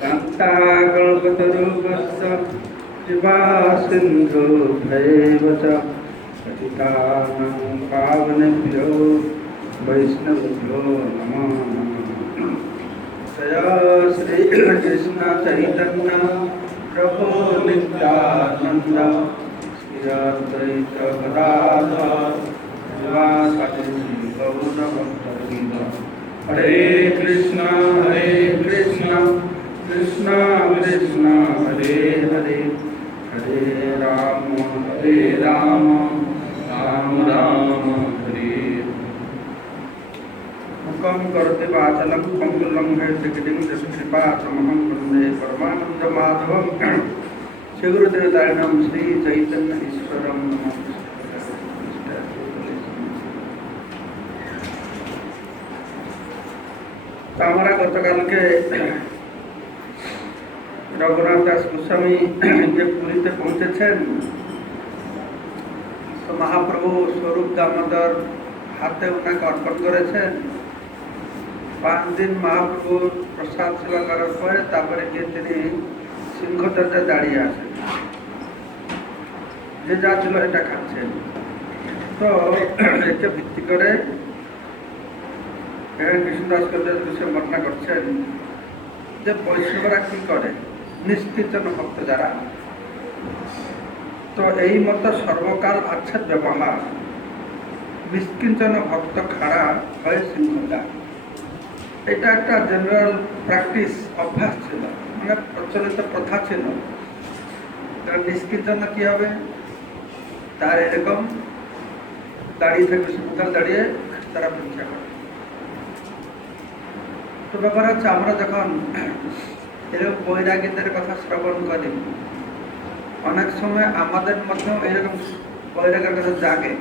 कान्ताकल्पतरुपस्य शिवा सिन्धु भैव च पतितानां पावनेभ्यो वैष्णवेभ्यो नमो नमः। जय श्री कृष्ण चैतन्य प्रभु नित्यानंद श्री अद्वैत गदाधर श्रीवासादि गौरभक्तवृन्द। हरे कृष्ण कृष्ण कृष्ण हरे हरे, हरे राम राम राम हरे। मुखं करोति वाचालं पंगुलं हयग्रीवं यत्कृपातमहं वन्दे परमानन्दमाधवं। श्री गुरुदेवतारिणं श्री चैतन्य ईश्वरं नमः। तो हमारा गतकाल के रघुनाथ दास गोस्वामी जे पुरीते पहुँचे, तो महाप्रभु स्वरूप दामोदर हाथे उन्हें अर्पण करे। 5 दिन महाप्रभु प्रसाद सेवा करार पर तापर के सिंह दरजा दाड़िए आसे जे जा चलो এটা খাচ্ছেন। तो একে ভিত্তি করে কৃষ্ণদাস কবিরাজ বিষয়ে বর্ণনা করছেন যে বৈষ্ণবরা কি করে, নিষ্কিঞ্চন ভক্ত যারা, তো এই মতো সর্বকাল আচ্ছা ব্যবহার, নিষ্কিঞ্চন ভক্ত খাড়া হয় সিংহদা। এটা একটা জেনারেল প্র্যাকটিস, অভ্যাস ছিল, মানে প্রচলিত প্রথা ছিল। নিষ্কিঞ্চন কি হবে, তার এরকম দাঁড়িয়ে থাকবে, সিংহদার দাঁড়িয়ে তারা ভিক্ষা করে। তো ব্যাপার হচ্ছে আমরা যখন এরকম বৈরাগীদের কথা শ্রবণ করি, অনেক সময় আমাদের মধ্যেও এরকম বৈরাগের কথা জাগে,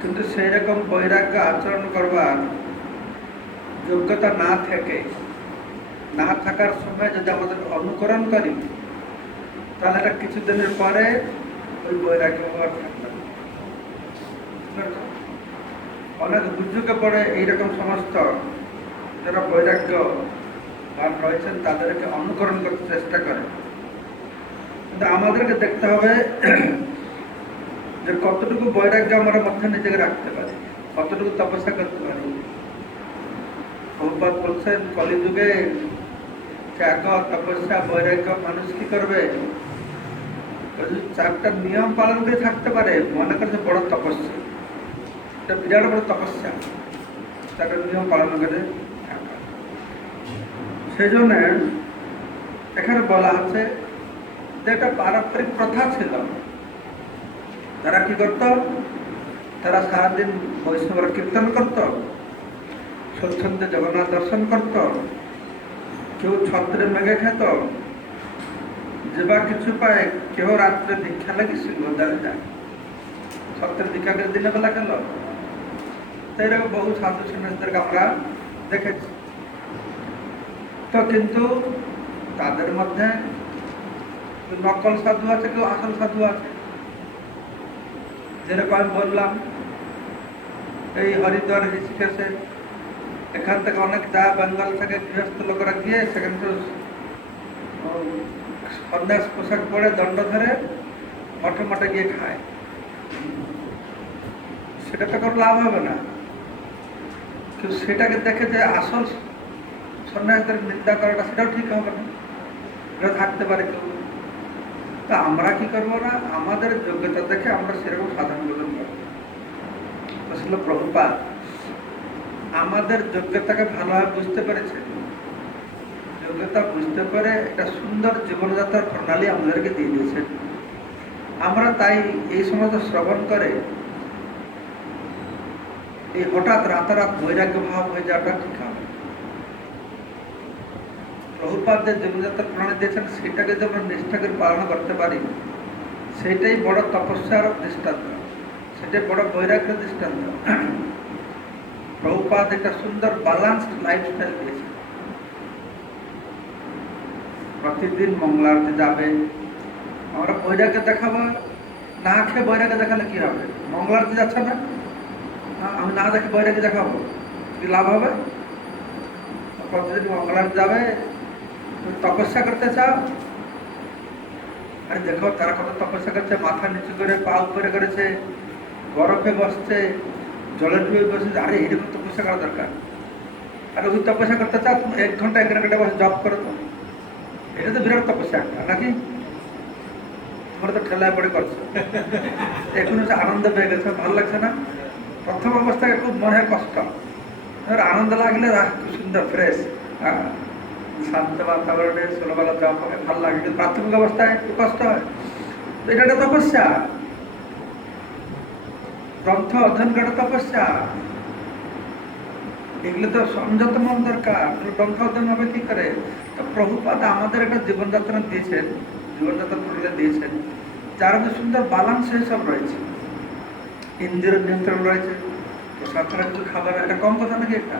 কিন্তু সেই রকম বৈরাগ্য আচরণ করবার যোগ্যতা না থাকার সময় যদি আমাদের অনুকরণ করি, তাহলে এটা কিছুদিনের পরে ওই বৈরাগ্য হওয়ার থাকবে। অনেক দুর্যোগে পড়ে এইরকম সমস্ত যারা বৈরাগ্যবান রয়েছেন তাদেরকে অনুকরণ করতে চেষ্টা করে। কিন্তু আমাদেরকে দেখতে হবে যে কতটুকু বৈরাগ্য আমরা মধ্যে নিজেকে রাখতে পারি, কতটুকু তপস্যা করতে পারি। প্রভুপাদ বলছেন কলিযুগে ত্যাগ, তপস্যা, বৈরাগ্য মানুষ কি করবে? 4টা নিয়ম পালন করে থাকতে পারে, মনে করছে বড় তপস্যা, এটা বিরাট বড় তপস্যা, 4টা নিয়ম পালন করে। সেই জন্য এখানে বলা আছে যে একটা পারম্পরিক প্রথা ছিল। তারা কি করত? তারা সারাদিন বৈষ্ণবরা কীর্তন করত, স্বচ্ছন্দে জগন্নাথ দর্শন করত, কেউ ছত্রে মেঘে খেত, যে বা কিছু পায়, কেউ রাত্রে দীক্ষা লাগে সিংহদ্বারে যায়, ছত্রে দীক্ষা করে দিনের বেলা খেল। তাই এরকম বহু সাধু সন্ন্যাসীদেরকে আমরা দেখেছি। তো কিন্তু তাদের মধ্যে নকল সাধু আছে, কেউ আসল সাধু আছে। যেরকম আমি বললাম, এই হরিদ্বার ঋষিকেশে এখান থেকে অনেক বেঙ্গল থেকে গৃহস্থ লোকেরা গিয়ে সেখানে সন্ন্যাস পোশাক পরে দণ্ড ধরে মঠে গিয়ে খায়। সেটা তো কোনো লাভ হবে না। কিন্তু সেটাকে দেখে যে আসল সন্ন্যাসীদের নিন্দা করাটা, সেটাও ঠিক হবে না, এটা থাকতে পারে কেউ। তা আমরা কি করবো না, আমাদের যোগ্যতা দেখে আমরা সেরকম সাধন ভোজন করবো। আসলে প্রভুপাদ আমাদের যোগ্যতাকে ভালোভাবে বুঝতে পেরেছে, যোগ্যতা বুঝতে পারে একটা সুন্দর জীবনযাত্রার প্রণালী আমাদেরকে দিয়ে দিয়েছে। আমরা তাই এই সমস্ত শ্রবণ করে এই হঠাৎ রাতারাত বৈরাগ্য ভাব হয়ে যাওয়াটা ঠিক হবে। প্রভুপাদ যে জীবনযাত্রার প্রণালী দিয়েছেন, সেটাকে যদি আমরা নিষ্ঠা করে পালন করতে পারি, সেটাই বড় তপস্যার দৃষ্টান্ত, সেটাই বড় বৈরাগ্যের দৃষ্টান্ত। প্রভুপাদ একটা সুন্দর ব্যালেন্সড লাইফস্টাইল দিয়েছে। প্রতিদিন মঙ্গলারতি যাবে, আমরা বৈরাগ্য দেখাবো, না খেয়ে বৈরাগ্য দেখালে কি হবে? মঙ্গলারতি যাচ্ছে না, আমি না দেখে বৈরাগী দেখাবো, কি লাভ হবে? প্রতিদিন মঙ্গলার যাবে, তুমি তপস্যা করতে চাও, আরে দেখো তারা কত তপস্যা করছে, মাথা নিচু করে পা উপরে করেছে, বরফে বসছে, জলে ডুবে বসেছে। আরে এইরকম তপস্যা করা দরকার। আর ওই তপস্যা করতে চাও, তুমি 1 ঘন্টা 1 ঘন্টা বসে জব করো, তো এটা তো বিরাট তপস্যা একটা নাকি? তোমরা তো ঠেলায় পড়ে করছো, এখন হচ্ছে আনন্দ পেয়ে গেছে, ভালো লাগছে না? প্রথম অবস্থায় খুব মনে হয় কষ্ট, এবার আনন্দ লাগলে খুব সুন্দর ফ্রেশ, শান্ত বাতাবরণে ষোলোবেলা জব হবে, ভালো লাগে। কিন্তু প্রাথমিক অবস্থায় একটু কষ্ট হয়। তো এটা একটা তপস্যা, গ্রন্থ অধ্যয়ন করা তপস্যা। এগুলো তো সংযত মন দরকার, গ্রন্থ অধ্যয়ন হবে কি করে? তো প্রভুপাদ আমাদের একটা জীবনযাত্রা দিয়েছেন, জীবনযাত্রা প্রণালী দিয়েছেন, যার মধ্যে সুন্দর বালান্স সব রয়েছে। ইন্দ্রিয় নিয়ন্ত্রণ রয়েছে, প্রসাদ ছাড়া কিছু খাবার, এটা কম কথা নাকি এটা?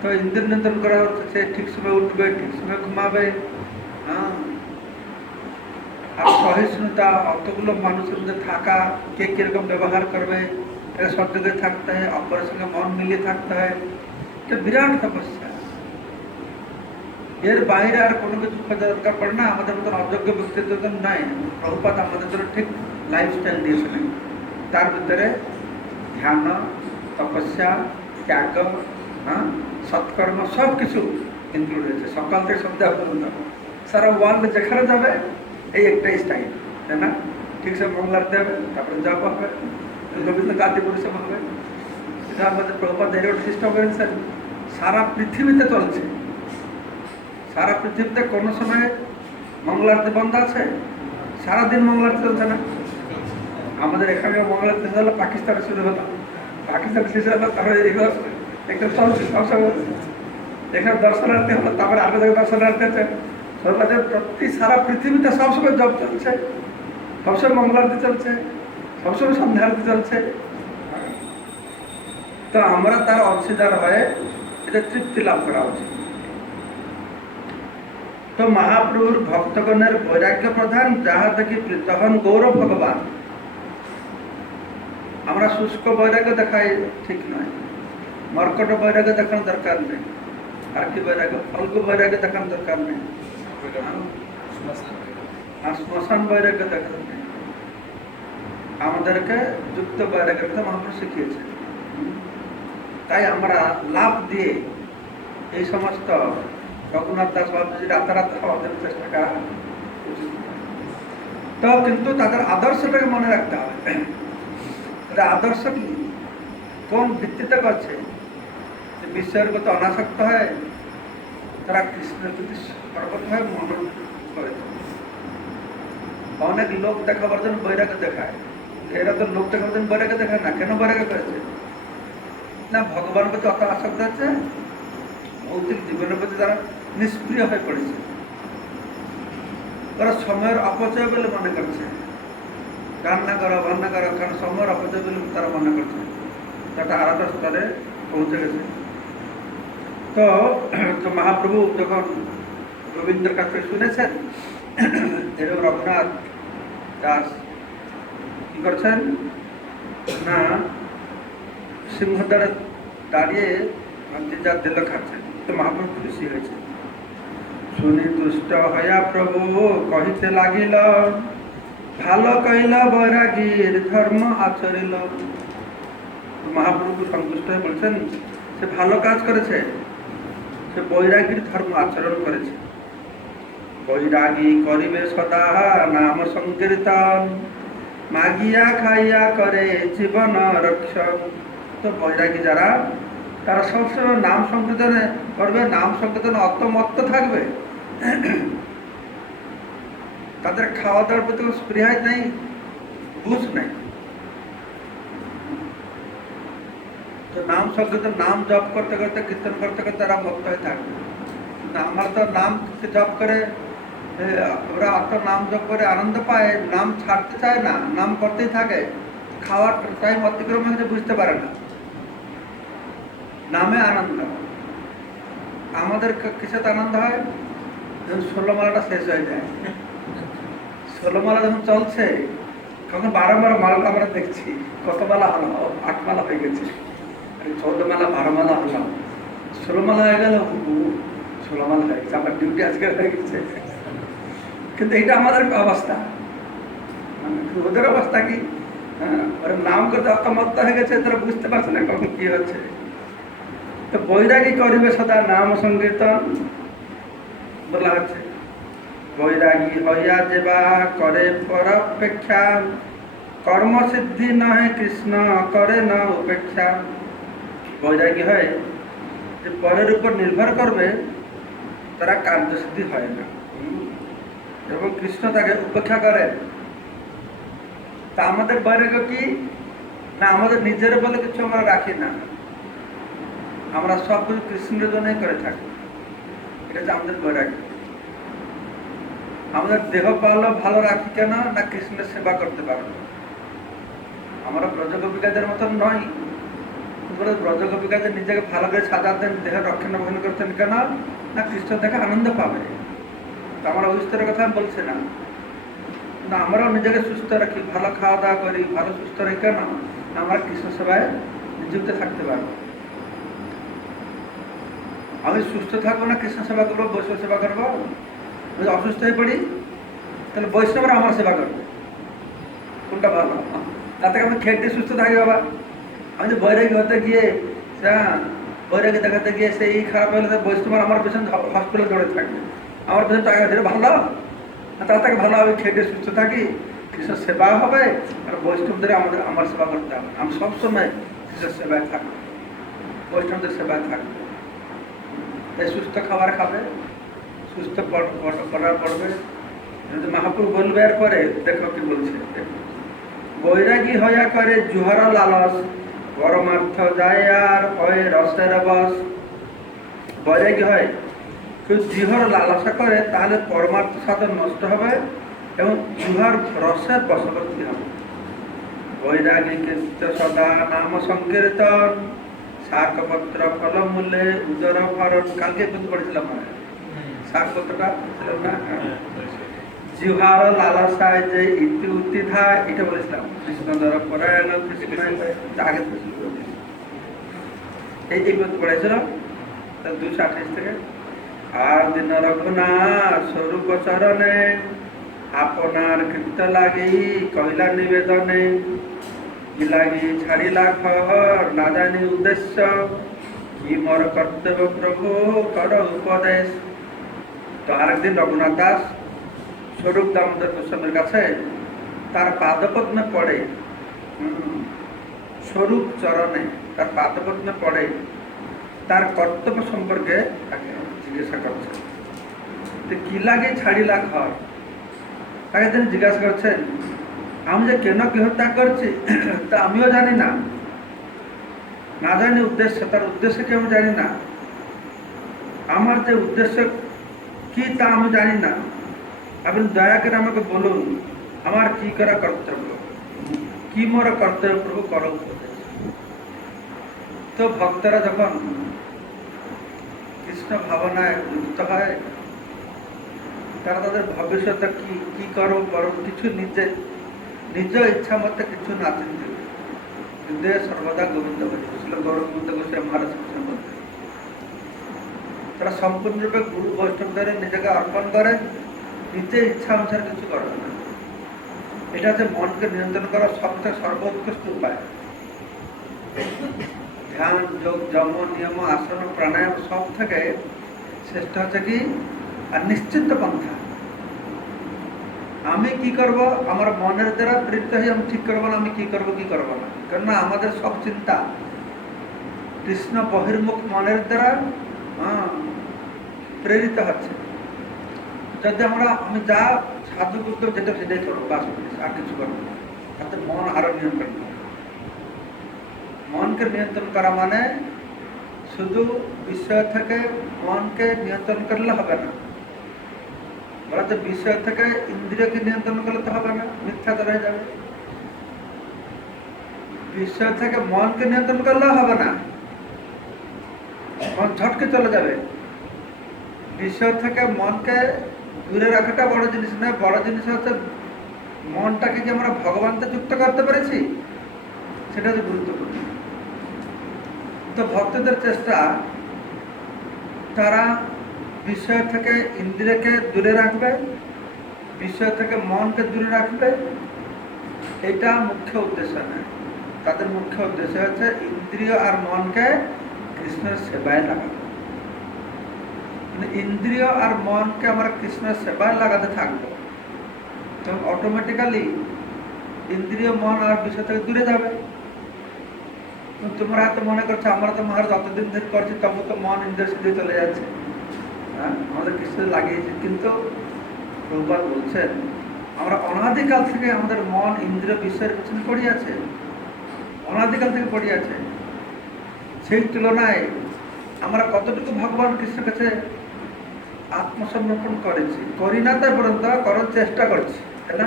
তো ইন্দ্রিয় নিয়ন্ত্রণ করা হচ্ছে, সে ঠিক সময় উঠবে, ঠিক সময় ঘুমাবে, হ্যাঁ। আর সহিষ্ণুতা, অতগুলো মানুষের মধ্যে থাকা, কে কিরকম ব্যবহার করবে, এটা সত্যকে থাকতে হয়, অপরের সঙ্গে মন মিলিয়ে থাকতে হয়, এটা বিরাট তপস্যা। এর বাইরে আর কোনো কিছু খোঁজা দরকার পড়ে না। আমাদের মতন অযোগ্য ব্যক্তিত্ব নাই, প্রভুপাত আমাদের জন্য ঠিক লাইফস্টাইল দিয়েছিলেন। তার ভিতরে ধ্যান, তপস্যা, ত্যাগ, হ্যাঁ, সৎকর্ম সব কিছু ইনক্লুড হয়েছে, সকাল থেকে সন্ধ্যা পর্যন্ত। সারা ওয়ার্ল্ড যেখানে যাবে এই একটাই স্টাইল, তাই না? ঠিক সে মঙ্গলার দেবে, তারপরে জপ হবে, রবীন্দ্র গান্ধী পরিষেবা হবে। এটা আমাদের প্রভুপাত এর সিস্টেম করেছেন, সারা পৃথিবীতে চলছে। সারা পৃথিবীতে কোনো সময় মঙ্গলারতি বন্ধ আছে? সারাদিন মঙ্গলারতি চলছে না? আমাদের এখানে মঙ্গলারতি হলো, পাকিস্তানে শুরু হলো, পাকিস্তানে শেষ হলো, তারপরে একটা চলছে সবসময়। এখানে দর্শনার্থী হলো, তারপরে আরো জায়গায় দর্শনার্থী আছে, প্রতি সারা পৃথিবীতে সবসময় জব চলছে, সবসময় মঙ্গলারতি চলছে, সবসময় সন্ধ্যা আরতি চলছে। তো আমরা তার অংশীদার হয়ে এটা তৃপ্তি লাভ করা উচিত। তো মহাপ্রভুর ভক্তগণের বৈরাগ্য প্রধান, যাহা থেকে প্রীত হন গৌর ভগবান। আমরা শুষ্ক বৈরাগ্য দেখাই ঠিক নয়, মর্কট বৈরাগ্য দেখানো দরকার নেই, আর কি বৈরাগ্য, ফল্গু বৈরাগ্য দেখানো দরকার নেই, আর শ্মশান বৈরাগ্য দেখানো নেই। আমাদেরকে যুক্ত বৈরাগ্যের কথা মহাপ্রভু শিখিয়েছে। তাই আমরা লাভ দিয়ে এই সমস্ত রঘুনাথ দাস বাবুজি রাতারাত হওয়ার চেষ্টা করা উচিত। তো কিন্তু তাদের আদর্শটাকে মনে রাখতে হবে। তাদের আদর্শ কি, কোন ভিত্তিতে করছে? যে বিশ্বের প্রতি অনাসক্ত হয়, তারা কৃষ্ণের প্রতি সর্বতভাবে মনোযোগ করেছে। অনেক লোক দেখাবার জন্য বৈরাগ্য দেখায়, এরা তো লোক দেখাবার জন্য বৈরাগ্য দেখায় না। কেন বৈরাগ্য করেছে? না ভগবানের প্রতি অত আসক্ত আছে, ভৌতিক জীবনের প্রতি তারা নিষ্ক্রিয় হয়ে পড়েছে। ওরা সময়ের অপচয় বলে মনে করছে, রান্না করো বান্না করো, কারণ সময়ের অপচয় বলে তারা মনে করছে। তাটা আলাদা স্তরে পৌঁছে গেছে। তো মহাপ্রভু যখন রবীন্দ্রের কাছে শুনেছেন, এরকম রঘুনাথ দাস কি করছেন না, সিংহদ্বারে দাঁড়িয়ে যা দিল খাচ্ছেন। তো মহাপ্রভু খুশি হয়েছে, শুনি তুষ্ট হইয়া প্রভু কহিতে লাগিল, ভালো কইল বৈরাগীর ধর্ম আচরিল। মহাপ্রভু সন্তুষ্ট হয়ে বলছেন, সে ভালো কাজ করেছে, সে বৈরাগীর ধর্ম আচরণ করেছে। বৈরাগী করিবে সদা নাম সংকীর্তন, মাগিয়া খাইয়া করে জীবন রক্ষণ। তো বৈরাগী যারা, তারা সবসময় নাম সংকীর্তনে করবে, নাম সংকীর্তনে অত্মমত্ত থাকবে, তাদের খাওয়া দাওয়ার প্রতি স্পৃহা নেই, বুঝ নেই। তো নাম সংকীর্তন, নাম জপ করতে করতে, কীর্তন করতে করতে তারা মত্ত হয়ে থাকবে। আমার তো নাম জপ করে, ওরা অত নাম জপ করে আনন্দ পায়, নাম ছাড়তে চায় না, নাম করতেই থাকে, খাওয়ার টাইম অতিক্রম হয়ে বুঝতে পারে না, নামে আনন্দ। আমাদের কিসেতে আনন্দ হয়? যখন 16 মালাটা শেষ হয়ে যায়, 16 মালা যখন চলছে, কখন 12 মালা মালা আমরা দেখছি, কত মালা হলো, 8 মালা হয়ে গেছে, 14 মালা, 12 মালা হলো, 16 মালা হয়ে গেল, 16 মালা হয়ে গেছে, আমার ডিউটি আজকে হয়ে গেছে। কিন্তু এটা আমাদের অবস্থা, ওদের অবস্থা কি? ওরা নাম করতে অকমত্ত হয়ে গেছে, তারা বুঝতে পারছে না কখন কি হচ্ছে। তো বৈরাগী করিবে সদা নাম সংকীর্তন বলা হচ্ছে। বৈরাগী হইয়া যেবা করে পরপেক্ষা, কর্মসিদ্ধি নহে কৃষ্ণ করে না উপেক্ষা। বৈরাগী হয় যে পরের উপর নির্ভর করবে, তারা কার্যসিদ্ধি হয় না, এবং কৃষ্ণ তাকে উপেক্ষা করে। তা আমাদের বৈরাগ্য কি না? আমাদের নিজের বলে কিছু আমরা রাখি না, আমরা সব কিছু কৃষ্ণের জন্যই করে থাকি। এটা হচ্ছে আমাদের বৈরাগ্য। আমাদের দেহ পালো ভালো রাখি কেন না? কৃষ্ণের সেবা করতে পারবো। আমরা ব্রজগোপিকাদের মতন নয়। ব্রজগোপিকাদের নিজেকে ভালো করে সাজাতেন, দেহ রক্ষণাবেক্ষণ করতেন কেন না? কৃষ্ণ দেখে আনন্দ পাবে। তো আমরা ওই স্তরের কথা বলছি না, না আমরাও নিজেকে সুস্থ রাখি, ভালো খাওয়া দাওয়া করি, ভালো সুস্থ রাখি কেন? আমরা কৃষ্ণ সেবায় নিযুক্ত থাকতে পারবো। আমি সুস্থ থাকবো না কৃষ্ণ সেবা করবো, বৈষ্ণব সেবা করবো? যদি অসুস্থ হয়ে পড়ি, তাহলে বৈষ্ণবরা আমার সেবা করবে, কোনটা ভালো? তার থেকে আমি খেতে সুস্থ থাকি বাবা। আমি যে বৈরাগী হতে গিয়ে, বৈরাগী দেখাতে গিয়ে সেই খারাপ হলে বৈষ্ণবরা আমার পেছনে হসপিটালে দৌড়ে থাকবে, আমার পেছনে টাকা ধরে ভালো, তার থেকে ভালো আমি খেতে সুস্থ থাকি, কৃষ্ণ সেবা হবে, আর বৈষ্ণবদের আমার সেবা করতে হবে। আমি সবসময় কৃষ্ণের সেবায় থাকবো, বৈষ্ণবদের সেবায় থাকবো। তাই সুস্থ খাবার খাবে, সুস্থ পড়ার পড়বে। মহাপ্রভু বলবে এরপরে, দেখো কি বলছে, বৈরাগী হইয়া করে জুহার লালস, পরমার্থ যায় আর হয় রসের বস। বৈরাগী হয় কেউ জিহর লালসা করে, তাহলে পরমার্থ সাধন নষ্ট হবে এবং জিহর রসের বশবর্তী হবে। বৈরাগী কীর্ত সদা নাম সংকীর্তন, শাকপত্র ফল মূলে উদর ভরণ। কালকে কিন্তু পড়েছিলাম শাকপত্রটা না, জিহার লালসায় যে ইতি উত্তিধা, এটা বলেছিলাম। কৃষ্ণধর পরায়ণ কৃষ্ণ আগে এই পড়েছিল 228 থেকে। আর দিন রঘুনাথ স্বরূপ চরণে, আপনার কীর্ত লাগি কহিলা নিবেদনে, কি লাগি ছাড়িলা খবর না জানি উদ্দেশ্য, কি মোর কর্তব্য প্রভু কর উপদেশ। তো আরেকদিন রঘুনাথ দাস স্বরূপ দামোদর গোস্বামীর কাছে তার পাদপদ্মে পড়ে, স্বরূপ চরণে তার পাদপদ্মে পড়ে তার কর্তব্য সম্পর্কে তাকে জিজ্ঞাসা করছে। তো কি লাগে ছাড়িলা ঘর, তাকে তিনি জিজ্ঞাসা করছেন, আমি যে কেন কি হত্যা করছি তা আমিও জানি না, না জানি উদ্দেশ্য, তার উদ্দেশ্য কি আমি জানি না, আমার যে উদ্দেশ্য কি তা আমি জানি না। আপনি দয়া করে আমাকে বলুন, আমার কি করা কর্তব্য, কি মোর কর্তব্য প্রভু কর উপদেশ। তো ভক্তরা যখন কৃষ্ণ ভাবনায় যুক্ত হয়, তারা তাদের ভবিষ্যতে কি করো কিছু নিজ ইচ্ছা মতে কিছু না চিন্তা, হৃদয়ে সর্বদা গোবিন্দ বলেছিল, গৌরবন্দ গোস্বামী মহারাজ বলতে। তারা সম্পূর্ণরূপে গুরু বৈষ্ণবদের নিজেকে অর্পণ করে, নিজের ইচ্ছা অনুসারে কিছু করবে না। এটা হচ্ছে মনকে নিয়ন্ত্রণ করার সবথেকে সর্বোৎকৃষ্ট উপায়। ধ্যান, যোগ, যম, নিয়ম, আসন, প্রাণায়াম সব থেকে শ্রেষ্ঠ হচ্ছে কি আর নিশ্চিন্ত পন্থা। আমি কি করব, আমার মনের দ্বারা প্রেরিত হয়ে আমি ঠিক করবো না আমি কি করব কি করবো না। কেননা আমাদের সব চিন্তা কৃষ্ণ বহির্মুখ মনের দ্বারা প্রেরিত হচ্ছে। যদি আমি যা সাধু করতে যেটা সেটাই করবো, বাস আর কিছু করবো না, তাতে মন আরো নিয়ন্ত্রণ করবো। মনকে নিয়ন্ত্রণ করা মানে শুধু বিষয় থেকে মনকে নিয়ন্ত্রণ করলে হবে না, বলতে বিষয় থেকে ইন্দ্রিয়কে নিয়ন্ত্রণ করলে তো হবে না, মিথ্যা তো রয়ে যাবে। বিষয় থেকে মনকে নিয়ন্ত্রণ করলে হবে না, মন ঝটকে চলে যাবে। বিষয় থেকে মনকে দূরে রাখাটা বড় জিনিস নয়, বড় জিনিস হচ্ছে মনটাকে কি আমরা ভগবানকে যুক্ত করতে পেরেছি, সেটা হচ্ছে গুরুত্বপূর্ণ। তো ভক্তদের চেষ্টা, তারা বিষয় থেকে ইন্দ্রিয়কে দূরে রাখবে, বিষয় থেকে মনকে দূরে রাখবে, এটা মুখ্য উদ্দেশ্য নয়। তাদের মুখ্য উদ্দেশ্য হচ্ছে ইন্দ্রিয় আর মনকে কৃষ্ণের সেবায় লাগানো। ইন্দ্রিয় আর মনকে আমরা কৃষ্ণের সেবায় লাগাতে থাকবো, তখন অটোমেটিক্যালি ইন্দ্রিয় মন আর বিষয় থেকে দূরে যাবে। তোমরা হয়তো মনে করছো আমরা তো মহারাজ যতদিন ধরে করছি তবু তো মন ইন্দ্রিয় সিদ্ধি চলে যাচ্ছে, হ্যাঁ আমাদের কৃষ্ণ লাগিয়েছে। কিন্তু প্রভুপাদ বলছেন আমরা অনাদিকাল থেকে আমাদের মন ইন্দ্রিয় বিষয়ের পিছনে পড়ে আছে, অনাদিকাল থেকে পড়ে আছে। সেই তুলনায় আমরা কতটুকু ভগবান কৃষ্ণের কাছে আত্মসমর্পণ করেছি, করি না তাই পর্যন্ত করার চেষ্টা করছি, তাই না?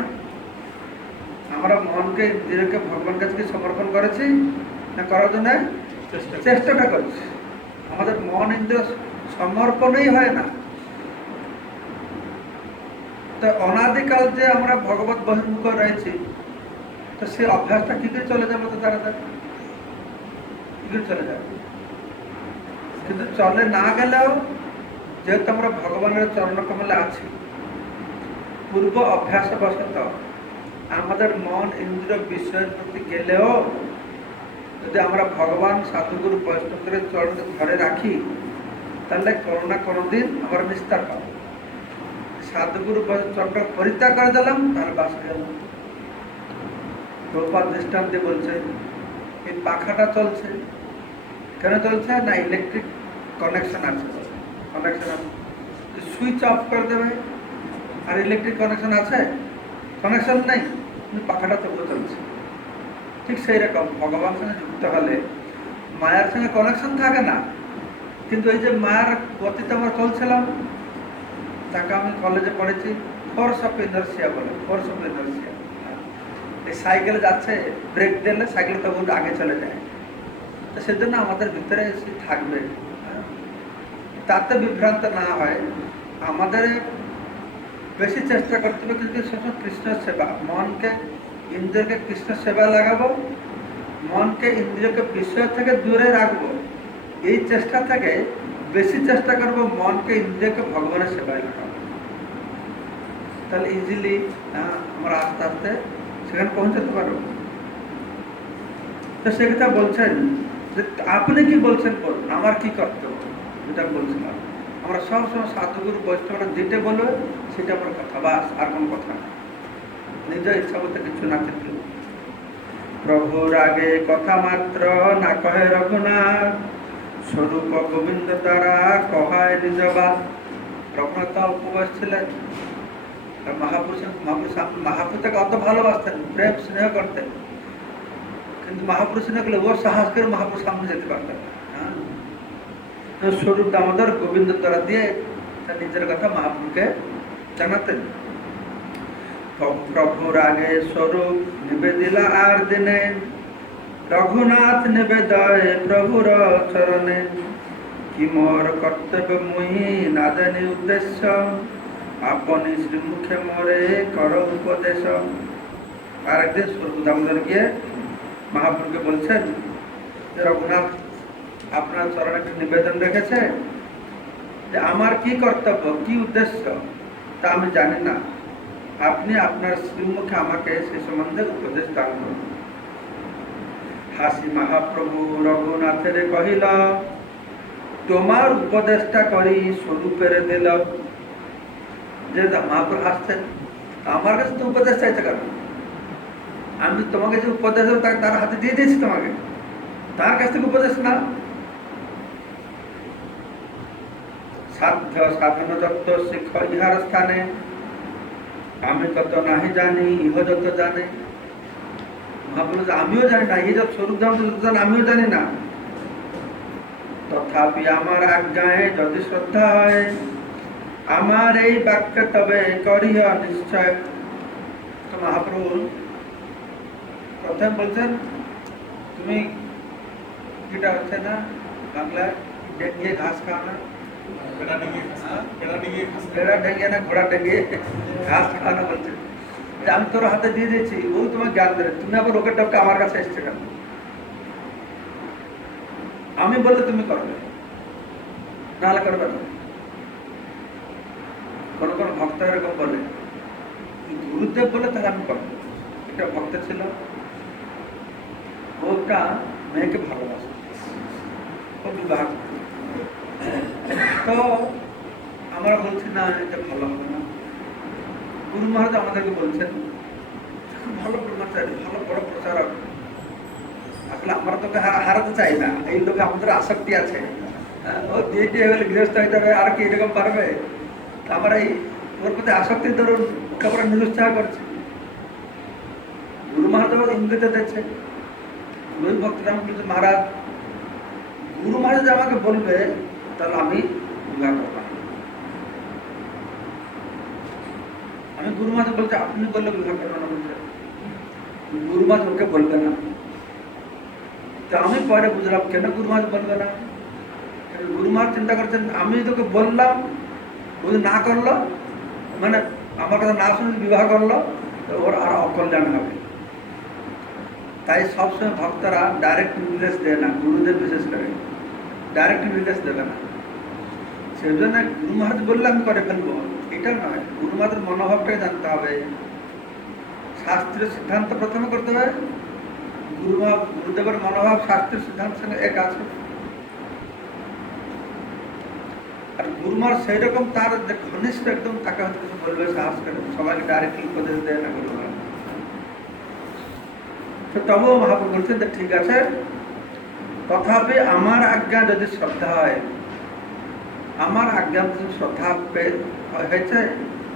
আমরা মনকে ইন্দ্রিয়কে ভগবান কাছে সমর্পণ করেছি না করার জন্য চেষ্টাটা করছি। আমাদের মন ইন্দ্রিয় সমর্পণই হয় না। তো অনাদিকাল যে আমরা ভগবত বহির্মুখ রয়েছি, তো সেই অভ্যাসটা কি করে চলে যাবে? তো তাড়াতাড়ি কি করে চলে যাবে? কিন্তু চলে না গেলেও যেহেতু আমরা ভগবানের চরণকমলে আছি, পূর্ব অভ্যাসবশত আমাদের মন ইন্দ্রিয় বিষয়ের প্রতি গেলেও যদি আমরা ভগবান সাধুগুরু বৈষ্ণবদের চরণকে ধরে রাখি, তাহলে কোনো না কোনো দিন আমরা নিস্তার পাবো। সাধুগুরু চরণটা পরিত্যাগ করে দিলাম, তাহলে বাস হয়ে গেল। প্রভুপাদ দৃষ্টান্তে বলছে এই পাখাটা চলছে, কেন চলছে না? ইলেকট্রিক কানেকশন আছে, সুইচ অফ করে দেবে আর ইলেকট্রিক কানেকশন আছে, কানেকশন নেই, কিন্তু পাখাটা তবুও চলছে। ঠিক সেই রকম ভগবান সঙ্গে যুক্ত হলে মায়ার সঙ্গে কানেকশন থাকে না, কিন্তু এই যে মায়ার গতিতে আমরা চলছিলাম, তাকে আমি কলেজে পড়েছি ফোর্স অফ ইনার্সিয়া বলে, ফোর্স অফ ইনার্সিয়া। এই সাইকেলে যাচ্ছে, ব্রেক দিলে সাইকেল তখন আগে চলে যায়, তো সেজন্য আমাদের ভিতরে থাকবে, তাতে বিভ্রান্ত না হয়। আমাদের বেশি চেষ্টা করতে হবে কিন্তু সবসময় কৃষ্ণের সেবা, মনকে ইন্দ্রিয়কে কৃষ্ণের সেবা লাগাবো, মনকে ইন্দ্রিয়কে বিষয় থেকে দূরে রাখবো। এই চেষ্টা থেকে বেশি চেষ্টা করব মনকে ইন্দ্রিয়কে ভগবানের সেবায় লাগাবো, তাহলে ইজিলি আমরা আস্তে আস্তে সেখানে পৌঁছাতে পারবো। তো সেটা বলছেন যে আপনি কি বলছেন বলুন, আমার কি কর্তব্য, যেটা বলছিলাম। আমরা সবসময় সাধুগুরু বৈষ্ণবরা যেটা বলবে সেটা আমার কথা, বাস, আর কোনো কথা না, নিজের ইচ্ছা বলতে কিছু না থাকলে। প্রভুর আগে কথা মাত্র না কহে রঘুনাথ, স্বরূপ গোবিন্দ দ্বারা কহায় নিজ বাত। রঘুনাথ উপবাস ছিলেন, মহাপুরুষ তাকে অত ভালোবাসতেন, প্রেম স্নেহ করতেন, কিন্তু মহাপুরুষ না গেলে ও সাহস করে মহাপুরুষ সামনে যেতে পারতেন। তো স্বরূপ দামোদর গোবিন্দ দ্বারা দিয়ে তার নিজের কথা মহাপুরুষকে জানাতেন। প্রভুর আগে স্বরূপ নিবেদিলা আর দিনে, রঘুনাথ নিবেদয় প্রভুর চরণে। কি মোর কর্তব্য মুই না জানি উদ্দেশ্য, আপনি শ্রীমুখে মোরে কর উপদেশ। আর একদিন স্বরূপ দামোদর গিয়ে মহাপ্রভুকে বলছেন যে রঘুনাথ আপনার চরণে একটা নিবেদন রেখেছে যে আমার কি কর্তব্য, কি উদ্দেশ্য তা আমি জানি না, আপনি আপনার শ্রীমুখে আমাকে সে সম্বন্ধে উপদেশ দান করুন। হাসি মহাপ্রভু রঘুনাথের কহিল, তোমার উপদেশটা করি স্বরূপের দিল। যে মহাপ্রভু হাসছেন, আমার কাছে তো উপদেশ চাইতে কেন? আমি তোমাকে যে উপদেশ দেবো তার হাতে দিয়ে দিয়েছি তোমাকে, তার কাছ থেকে উপদেশ না। সাধ্য সাধন যত শিখ ইহার স্থানে, আমি কত নাহি জানি ইহ যত জানে। মহাপ্রভু আমিও জানি না, এই যত স্বরূপ ধাম আমিও জানি না, তথাপি আমার আজ্ঞায় যদি শ্রদ্ধা হয়, আমার এই বাক্য তবে করিয়া নিশ্চয়। তো মহাপ্রভু প্রথম বলছেন তুমি যেটা হচ্ছে না বাংলায় ডেঙ্গিয়ে ঘাস খাওয়ানো, বেড়া ডেঙ্গিয়ে না ঘোড়া ডেঙ্গিয়ে ঘাস খাওয়ানো বলছেন। যে আমি তোর হাতে দিয়ে দিয়েছি, ও তোমার জ্ঞান দেবে, তুমি আবার ওকে টপকে আমার কাছে এসছে কেন? আমি বললে তুমি করবে, নাহলে করবে না। কোন কোন ভক্ত এরকম বলে, গুরুদেব বলে তাহলে আমি করবো। একটা ভক্ত ছিল, ওটা মেয়েকে ভালোবাসে, ও বিবাহ করত। তো আমরা বলছি না এটা ভালো হবে না। গুরু মহারাজ আমাদেরকে বলছেন ভালো ব্রহ্মচারী, ভালো বড় প্রচারক, আসলে আমরা তোকে হারাতে চাই না, এই লোকে আমাদের আসক্তি আছে, ও দিয়ে দিয়ে হলে গৃহস্থ হয়ে যাবে, আর কি এরকম পারবে? আমরা এই ওর প্রতি আসক্তির ধরুন ওকে আমরা নিরুৎসাহ করছি। গুরু মহারাজ ইঙ্গিত দিচ্ছে, ওই ভক্তরা বলছে মহারাজ, গুরু মহারাজ আমাকে বলবে তাহলে আমি বিবাহ করব। আমি গুরু মহারাজ বলছি আপনি বললে বিবাহ করবো না, বলছে গুরু মহারাজ ওকে বলবে না। তো আমি পরে বুঝলাম কেন গুরু মহারাজ বলবে না। গুরু মহারাজ চিন্তা করছেন আমি তোকে বললাম, ও না করলো, মানে আমার কথা না শুনে বিবাহ করলো, তো ওর আর অকল্যাণ হবে। তাই সবসময় ভক্তরা ডাইরেক্ট নির্দেশ দেয় না, গুরুদেব বিশেষ করে ডাইরেক্ট নির্দেশ দেবে না। সেই জন্য গুরু মহারাজ বললে আমি করে ফেলবো এটা নয়, গুরু মহারাজের মনোভাবটাকে জানতে হবে। শাস্ত্রীয় সিদ্ধান্ত প্রথমে করতে হবে, গুরুদেবের মনোভাব শাস্ত্রীয় সিদ্ধান্তের সঙ্গে এক আছে। আর গুরু মহারাজ সেই রকম তার যে ঘনিষ্ঠ একদম, তাকে হয়তো কিছু বলবে সাহস করে, সবাইকে ডাইরেক্টলি উপদেশ দেয় না গুরু মহারাজ। তো তবুও মহাপ্রভু বলছেন যে ঠিক আছে, তথাপি আমার আজ্ঞা যদি শ্রদ্ধা হয়, আমার আজ্ঞা যদি শ্রদ্ধা হয়েছে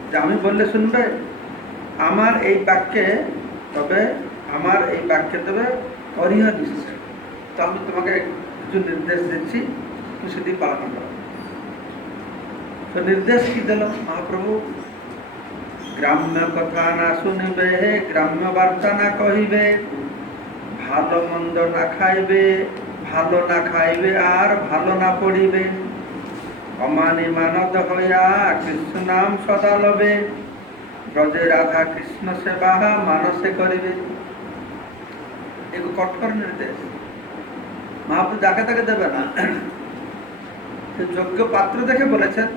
যে আমি বললে শুনবে, আমার এই বাক্যে তবে আমার এই বাক্যে তবে অরিহ নিশ্চয়, তো আমি তোমাকে কিছু নির্দেশ দিচ্ছি, তুমি সেটি পালন করো। তো নির্দেশ কি দিল মহাপ্রভু? গ্রাম্য কথা না শুনিবে, গ্রাম্য বার্তা না কহিবে, ভালো মন্দ না খাইবে, ভালো না খাইবে আর ভালো না পড়িবে, অমানি মানদ হইয়া কৃষ্ণ নাম সদা লবে, ব্রজে রাধা কৃষ্ণ সেবা মানসে করিবে। এগুলো কঠোর নির্দেশ, মহাপ্রভু যাকে তাকে দেবে না, যোগ্য পাত্র দেখে বলেছেন।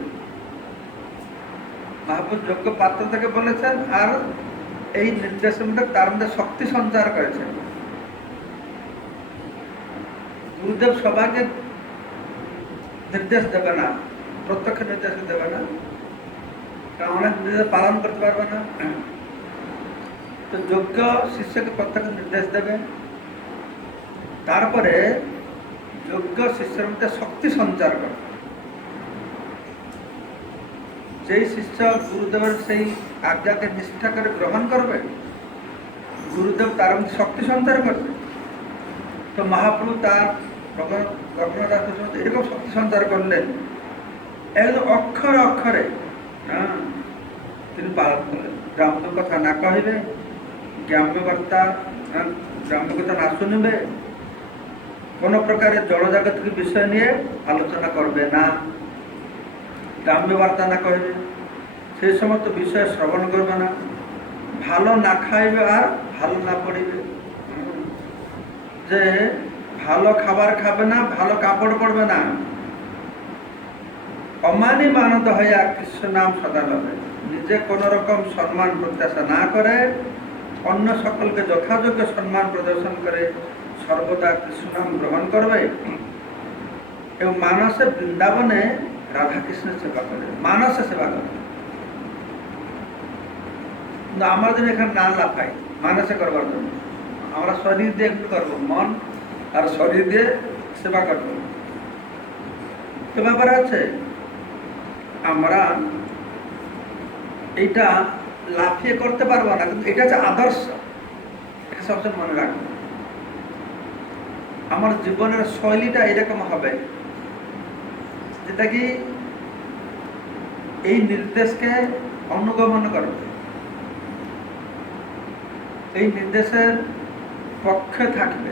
মহাপ্রভু যোগ্য পাত্র থেকে বলেছেন, আর এই নির্দেশের মধ্যে তার মধ্যে শক্তি সঞ্চার করেছেন। গুরুদেব সবাইকে নির্দেশ দেবে না, প্রত্যক্ষ নির্দেশ দেবে না, কারণ অনেক নির্দেশ পালন করতে পারবে না। তো যোগ্য শিষ্যকে প্রত্যক্ষ নির্দেশ দেবে, তারপরে যোগ্য শিষ্যের মধ্যে শক্তি সঞ্চার করবে। যেই শিষ্য গুরুদেবের সেই আজ্ঞাকে নিষ্ঠা করে গ্রহণ করবে, গুরুদেব তার মধ্যে শক্তি সঞ্চার করবে। তো মহাপ্রভু তার এরকম শক্তি সঞ্চার করলেন, একদম অক্ষরে অক্ষরে তিনি পালন করলেন। গ্রাম্য কথা না কহিবে, গ্রাম্য বার্তা গ্রাম্য কথা না শুনিবে, কোন প্রকারের জড়জাগতিক বিষয় নিয়ে আলোচনা করবে না, গ্রাম্য বার্তা না কহিবে, সেই সমস্ত বিষয় শ্রবণ করবে না, ভালো না খাইবে আর ভালো না পড়িবে, যে ভালো খাবার খাবে না, ভালো কাপড় পরবে না, অমানি মানত হইয়া কৃষ্ণ নাম সদা লবে, নিজে কোন রকম সম্মান প্রত্যাশা না করে অন্য সকলকে যথাযোগ্য সম্মান প্রদর্শন করে সর্বদা কৃষ্ণ নাম গ্রহণ করবে এবং মানসে বৃন্দাবনে রাধা কৃষ্ণের সেবা করে, মানসে সেবা করবে। কিন্তু আমরা যদি এখানে না লাফাই মানসে করবার জন্য, আমরা শরীর দিয়ে একটু করবো, মন আর শরীর দিয়ে সেবা করবো। তো ব্যাপার আছে, আমরা এইটা লাফিয়ে করতে পারবো না, কিন্তু এটা হচ্ছে আদর্শ, এটা সবসময় মনে রাখবো। আমার জীবনের শৈলীটা এরকম হবে যেটা কি এই নির্দেশকে অনুগমন করবে, এই নির্দেশের পক্ষে থাকবে।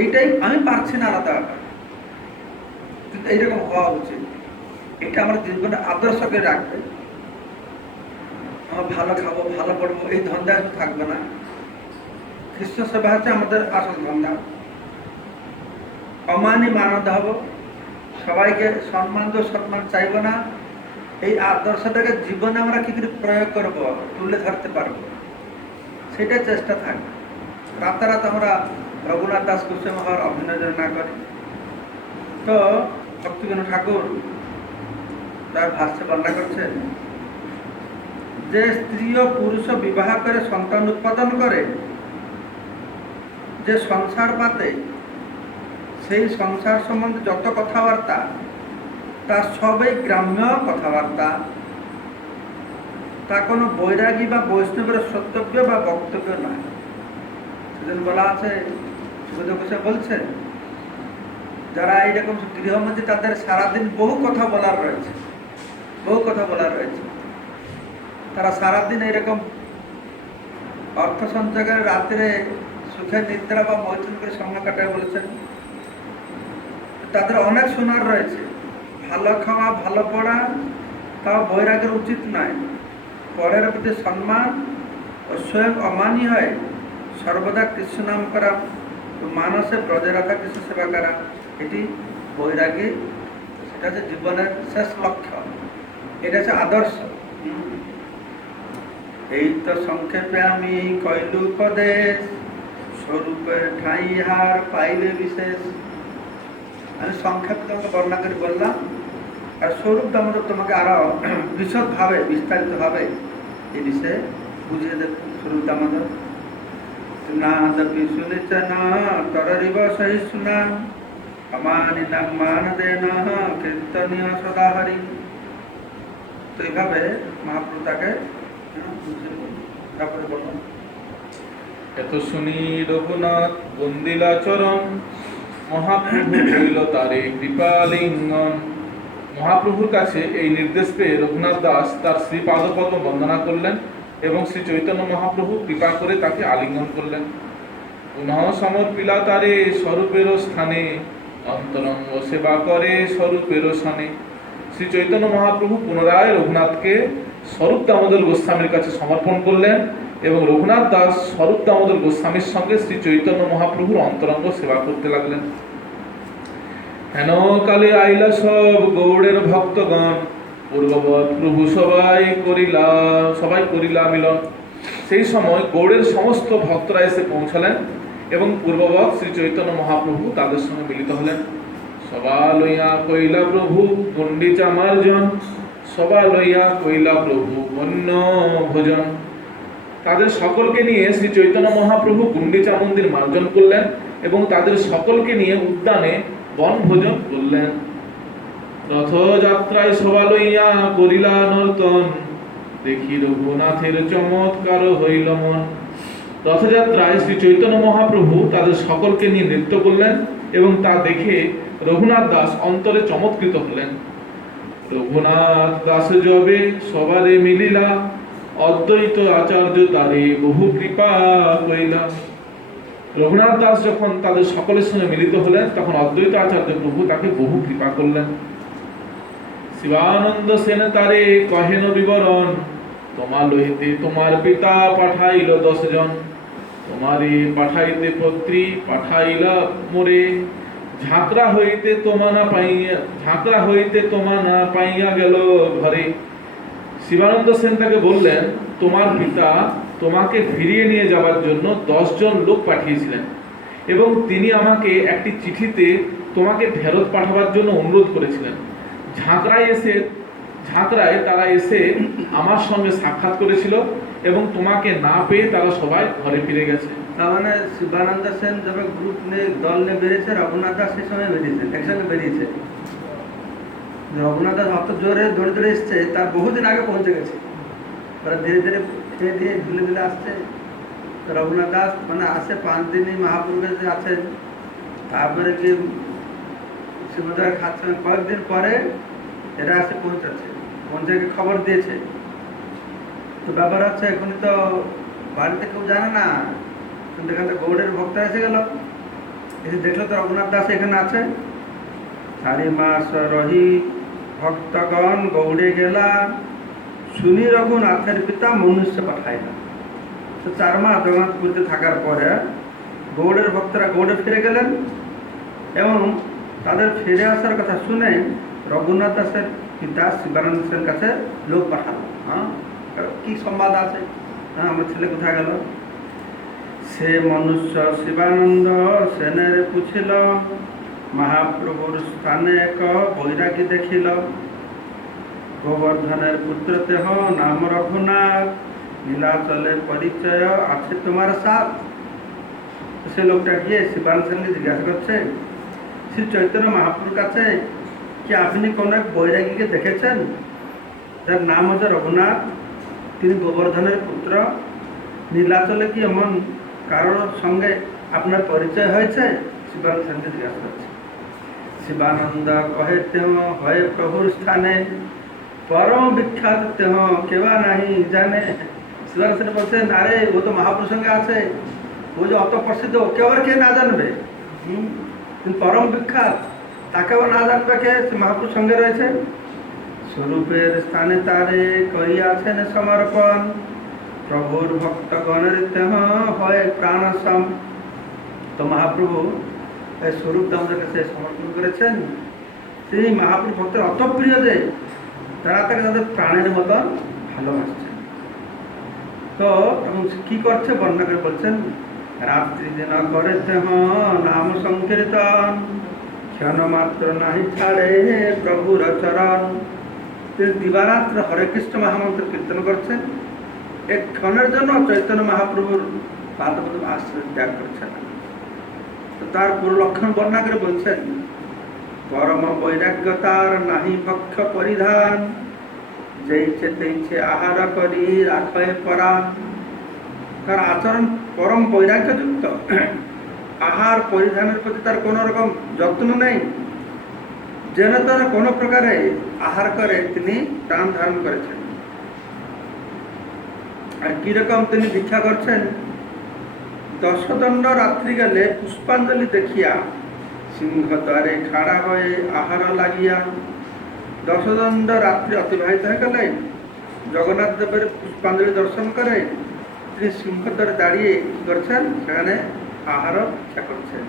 এইটাই আমি পারছি না আলাদা ব্যাপার, কিন্তু এইরকম হওয়া উচিত। এটা আমার জীবনে আদর্শকে রাখবে। ভালো খাবো, ভালো পড়বো, এই ধান্দা একটু থাকবে না। খ্রিস্ট সেবা হচ্ছে আমাদের আসল ধান্দা। অমানি মানদ হব, সবাইকে সম্মান তো সম্মান চাইব না। এই আদর্শটাকে জীবনে আমরা কি করে প্রয়োগ করবো, তুলে ধরতে পারবো, সেটা চেষ্টা থাকবে। রাতারাত আমরা রঘুনাথ দাস গোস্বামী হওয়ার অভিনয় না করি। তো ভক্তিবিনোদ ঠাকুর তার ভাষ্যে বর্ণনা করছে যে স্ত্রী ও পুরুষ বিবাহ করে সন্তান উৎপাদন করে, যে সংসার পাতে সেই সংসার সম্বন্ধে যত কথাবার্তা তা সবই গ্রাম্য কথাবার্তা, তা কোনো বৈরাগী বা বৈষ্ণবের সত্যব্য বা বক্তব্য নয়। সেদিন বলা আছে, সুবোধ ঘোষে বলছেন, যারা এইরকম গৃহমধ্যে তাদের সারাদিন বহু কথা বলার রয়েছে, বহু কথা বলার রয়েছে, তারা সারাদিন এইরকম অর্থ সঞ্চয় করে রাত্রে সুখে নিদ্রা বা মৈথুন করে সময় কাটায় বলেছেন। তাদের অনেক শোনার রয়েছে, ভালো খাওয়া, ভালো পড়া, তাও বৈরাগের উচিত নয়। পরের প্রতি সম্মান ও স্বয়ং অমানি হয়, সর্বদা কৃষ্ণ নাম করা, মানসে ব্রজে রাখা, কৃষ্ণ সেবা করা, এটি বৈরাগী, সেটা হচ্ছে জীবনের শেষ লক্ষ্য, এটা হচ্ছে আদর্শ। এই তো সংক্ষেপে আমি কইলু উপদেশ, স্বরূপের ঠাঁই হার পাইবে বিশেষ। আমি সংক্ষেপে তোমাকে বর্ণনা করে বললাম, আর স্বরূপ দামোদর তোমাকে আরো বিশদভাবে বিস্তারিতভাবে এই বিষয়ে বুঝিয়ে দেবে। স্বরূপ দামোদর নাদপি শুনেছ না তরিব সহিষ্ণু, অমানি নাম মান দেন কীর্তনীয় সদা হরি। তো এইভাবে মহাপ্রভু তাকে তারপরে বললাম, এত শুনি রঘুনাথ বন্দিলা চরণ, মহাপ্রভু হইল তারে কৃপালিঙ্গন। মহাপ্রভুর কাছে এই নির্দেশ পেয়ে রঘুনাথ দাস তার শ্রীপাদপদ্ম বন্দনা করলেন এবং শ্রী চৈতন্য মহাপ্রভু কৃপা করে তাকে আলিঙ্গন করলেন। পুনঃ সমর্পিলা তারে স্বরূপের স্থানে, অন্তরঙ্গ সেবা করে স্বরূপের স্থানে। শ্রী চৈতন্য মহাপ্রভু পুনরায় রঘুনাথকে স্বরূপ দামোদর গোস্বামীর কাছে সমর্পণ করলেন এবং রঘুনাথ দাস স্বরূপ দামোদর গোস্বামীর সঙ্গে শ্রী চৈতন্য মহাপ্রভুর অন্তরঙ্গ সেবা করতে লাগলেন। হেন কালে আইলা সব গৌড়ের ভক্তগণ, পূর্ববৎ প্রভু সবাই করিলা মিলন। সেই সময় গৌড়ের সমস্ত ভক্তরা এসে পৌঁছালেন এবং পূর্ববৎ শ্রী চৈতন্য মহাপ্রভু তাদের সঙ্গে মিলিত হলেন। সবা লইয়া কইলা প্রভু গণ্ডিচা মার্জন, সবা লইয়া কইলা প্রভু বন্য ভোজন। তাদের সকলকে নিয়ে শ্রী চৈতন্য মহাপ্রভু গুন্ডিচা মন্দির মার্জন করলেন এবং তাদের সকলকে নিয়ে উদ্যানে বনভোজন করলেন। রথযাত্রায় সভা লইয়া করিলা নর্তন, দেখি রঘুনাথের চমৎকার হইল মন। রথযাত্রায় শ্রী চৈতন্য মহাপ্রভু তাদের সকলকে নিয়ে নৃত্য করলেন এবং তা দেখে রঘুনাথ দাস অন্তরে চমৎকৃত হলেন। রঘুনাথ দাস যবে সবারে মিলিলা, অদ্বৈত আচার্য তারে বহু কৃপা কইলা। রঘুনাথ দাস যখন তাদের সকলের সঙ্গে মিলিত হলেন তখন অদ্বৈত আচার্য প্রভু তাকে বহু কৃপা করলেন। শিবানন্দ সেন তারে কহেন বিবরণ, তোমার লইতে তোমার পিতা পাঠাইল 10 জন, তোমারে পাঠাইতে পত্রী পাঠাইলা মোরে, ঝাঁকড়া হইতে তোমা না পাইয়া গেল ঘরে। শিবানন্দ সেন তাকে বললেন, তোমার পিতা তোমাকে ফিরিয়ে নিয়ে যাওয়ার জন্য 10 জন লোক পাঠিয়েছিলেন এবং তিনি আমাকে একটি চিঠিতে তোমাকে ফেরত পাঠাবার জন্য অনুরোধ করেছিলেন। ঝাঁকড়ায় তারা এসে আমার সঙ্গে সাক্ষাৎ করেছিল এবং তোমাকে না পেয়ে তারা সবাই ঘরে ফিরে গেছে। তার মানে শিবানন্দ সেন যবে গ্রুপ নিয়ে দল নিয়ে বেরিয়েছে, রঘুনাথ দাস সেই সময় বেরিয়েছে, একসঙ্গে বেরিয়েছে। রঘুনাথ দাস অত জোরে দৌড়ে দৌড়ে এসছে, তার বহুদিন আগে পৌঁছে গেছে। তারা ধীরে ধীরে খেয়ে দিয়ে ধুলে ধুলে আসছে। রঘুনাথ দাস মানে আসে 5 দিনই মহাপ্রভুর কাছে আছেন। তারপরে কি শিবদার খাচ্ছেন, কয়েকদিন পরে এরা আসে পৌঁছাচ্ছে, পৌঁছে খবর দিয়েছে। তো ব্যাপার হচ্ছে এখনই তো বাড়িতে কেউ জানে না, কিন্তু এখানে গৌড়ের ভক্ত এসে গেল, এসে দেখলো তো রঘুনাথ দাস এখানে আছে। 4 মাস রহি ভক্তগণ গৌড়ে গেলা, শুনি রঘুনাথের পিতা মনুষ্য পাঠাইলেন। তো 4 মাস জগন্নাথপুরীতে থাকার পরে গৌড়ের ভক্তরা গৌড়ে ফিরে গেলেন এবং তাদের ফিরে আসার কথা শুনে রঘুনাথ দাসের পিতা শিবানন্দ সেনের কাছে লোক পাঠালো। কি সংবাদ আছে, আমার ছেলে কোথায় গেল? সে মনুষ্য শিবানন্দ সেনের পুছিল, মহাপ্রভুর স্থানে এক বৈরাগী দেখিল। গোবর্ধনের পুত্র দেহ নাম রঘুনাথ, নীলাচলে পরিচয় আছে তোমার সাথ। সে লোকটা গিয়ে শিবানন্দ সেনকে জিজ্ঞাসা করছে, শ্রী চৈতন্য মহাপ্রভুর কাছে কি আপনি কোন এক বৈরাগীকে দেখেছেন যার নাম হচ্ছে রঘুনাথ, তিনি গোবর্ধনের পুত্র, নীলাচলে কি এমন কারোর সঙ্গে আপনার পরিচয় হয়েছে? শিবানন্দ সেনকে জিজ্ঞাসা করছে। শিবানন্দ কহে তেহ হয় প্রভুর স্থানে, পরম বিখ্যাত তেহ কেবা নাহি জানে। শিবানন্দ সেন বলছেন, আরে ও তো মহাপ্রভুর সঙ্গে আছে, ও যে অত প্রসিদ্ধ, কেউ আর কে না জানবে? কিন্তু পরম বিখ্যাত, তাকেও না জানবে কে? সে মহাপ্রভুর সঙ্গে রয়েছে। স্বরূপের স্থানে তারে করিয়াছেন সমর্পণ, প্রভুর ভক্তগণের তেহ হয় প্রাণসম। তো মহাপ্রভু এই স্বরূপ দামোদর কাছে সমর্পণ করেছেন। তিনি মহাপ্রভু ভক্তের অত প্রিয় যে তারা তাকে তাদের প্রাণের মতন ভালোবাসছেন। তো এবং কি করছে বর্ণনা করে বলছেন, রাত্রি দিন করে দেহ নাম সংকীর্তন, ক্ষণ মাত্র নাহি ছাড়ে প্রভুর চরণ। তিনি দিবারাত্র হরে কৃষ্ণ মহামন্ত্র কীর্তন করছেন, এক ক্ষণের জন্য চৈতন্য মহাপ্রভুর পাদপদ আশ্রয় ত্যাগ করছেন। তো তার পুরো লক্ষণ বর্ণনা করে বলছেন, পরম বৈরাগ্যতার নাহি পক্ষ পরিধান, যেইছে তেইছে আহার করি রাখে পরা। তার আচরণ পরম বৈরাগ্যযুক্ত, আহার পরিধানের প্রতি তার কোনো রকম যত্ন নেই, যেন তারা কোনো প্রকারে আহার করে তিনি প্রাণ ধারণ করেছেন। আর কিরকম তিনি ভিক্ষা করছেন, দশদণ্ড রাত্রি গেলে পুষ্পাঞ্জলি দেখিয়া সিংহ দ্বারে খাড়া হয়ে আহার লাগিয়া। দশদণ্ড রাত্রি অতিবাহিত হয়ে গেলে জগন্নাথ দেবের পুষ্পাঞ্জলি দর্শন করে তিনি সিংহ দ্বারে দাঁড়িয়ে কি করছেন, সেখানে আহার ভিক্ষা করছেন।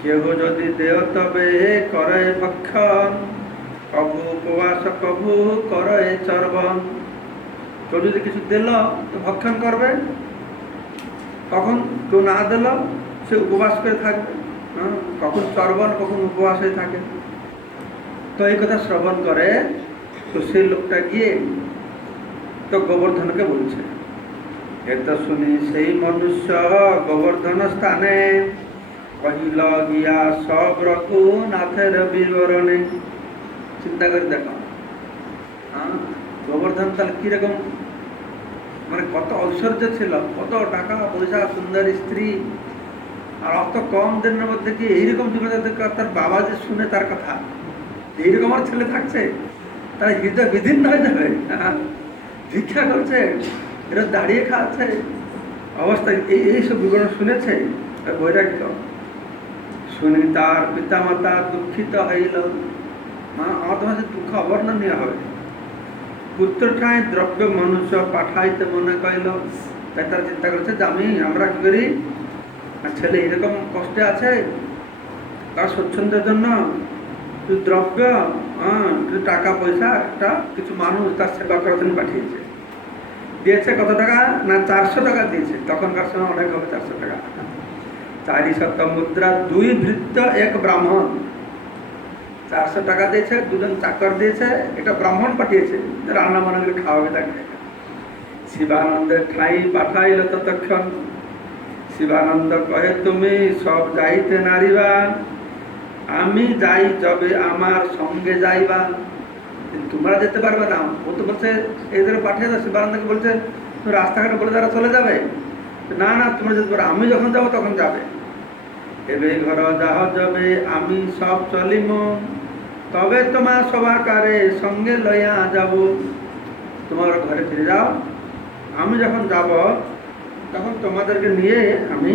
কেহ যদি দেহ তবে করে ভক্ষণ, কভু উপবাস কভু করে চর্বণ। তো যদি কিছু দিল তো ভক্ষণ করবে, কখন কেউ না দিল সে উপবাস করে থাকবে, কখন চর্বণ কখন উপবাস হয়ে থাকে। তো এই কথা শ্রবণ করে তো সেই লোকটা গিয়ে তো গোবর্ধনকে বলছে। এত শুনি সেই মনুষ্য গোবর্ধন স্থানে, কহিল গিয়া সব রঘুনাথের বিবরণে। চিন্তা করে দেখো, গোবর্ধন তাহলে কিরকম, মানে কত ঐশ্বর্য ছিল, কত টাকা পয়সা, সুন্দর স্ত্রী, আর অত কম দিনের মধ্যে কি এইরকম জীবনে তার বাবা যে শুনে তার কথা এইরকম আমার ছেলে থাকছে, তারা হৃদয় বিদীর্ণ হয়ে যাবে। ভিক্ষা করছে, এরা দাঁড়িয়ে খাচ্ছে অবস্থা, এইসব বিবরণ শুনেছে বৈরাগ্য। শুনি তার পিতা মাতা দুঃখিত হইল, আমার তোমার দুঃখ অবর্ণনীয় হবে। পুত্র ঠাঁই দ্রব্য মনুষ্য পাঠাইতে মনে কইল। তাই তারা চিন্তা করছে যে আমরা কি করি, ছেলে এরকম কষ্টে আছে, তার স্বচ্ছন্দের জন্য দ্রব্য, টাকা পয়সা, একটা কিছু মানুষ তার সেবা করার জন্য পাঠিয়েছে। দিয়েছে কত টাকা না, 400 টাকা দিয়েছে। তখনকার সময় অনেক হবে 400 টাকা। 400 মুদ্রা, 2 ভৃত্য 1 ব্রাহ্মণ। 400 টাকা দিয়েছে, 2জন চাকর দিয়েছে, এটা ব্রাহ্মণ পাঠিয়েছে রান্না বান্না করে খাওয়াবে তাকে। শিবানন্দের ঠাই পাঠাইল ততক্ষণ। শিবানন্দ কহে তুমি সব যাইতে নারিবা, আমি যাই যবে আমার সঙ্গে যাইবা। তোমরা যেতে পারবে না, ও তো বলছে এই ধরে পাঠিয়ে দাও। শিবানন্দকে বলছে তুমি রাস্তাঘাটে বলে তারা চলে যাবে, না না তোমরা যেতে পারো, আমি যখন যাবো তখন যাবে। এবে ঘর যাহ যাবে আমি সব চলিম, তবে তোমার সভাকারে সঙ্গে লইয়া যাব। তোমার ঘরে ফিরে যাও, আমি যখন যাব তখন তোমাদেরকে নিয়ে আমি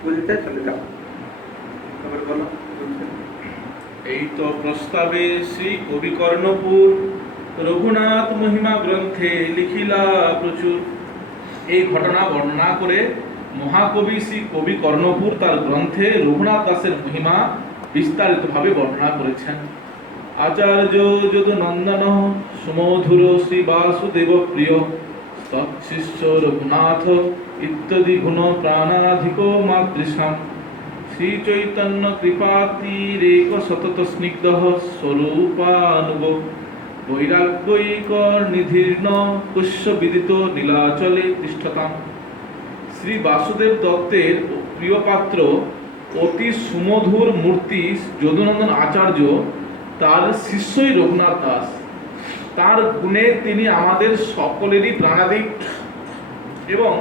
পুরীতে চলে যাব। তারপর বলো। এই তো প্রস্তাবে শ্রী কবি কর্ণপুর রঘুনাথ মহিমা গ্রন্থে লিখিলা প্রচুর। এই ঘটনা বর্ণনা করে মহাকবি শ্রী কবি কর্ণপুর তার গ্রন্থে রঘুনাথ দাসের মহিমা বিস্তারিতভাবে বর্ণনা করেছেন। আচার্য যদুনন্দন সুমধুর শ্রী বাসুদেব প্রিয় তৎশিষ্য রঘুনাথ ইত্যাদি গুণ প্রাণাধিক মাতৃসাম শ্রী চৈতন্য কৃপাতিরেক সতত স্নিগ্ধ স্বরূপানুব বৈরাগ্যৈকর নিধীর্ণ কুশ্য বিদিত নীলাচলে তিষ্ঠতাম। শ্রী বাসুদেব দত্তের প্রিয় পাত্র অতি সুমধুর মূর্তি যদুনন্দন আচার্য তার শিষ্যই রঘুনাথ দাস। তার গুণে তিনি আমাদের সকলেরই প্রাণাদিক এবং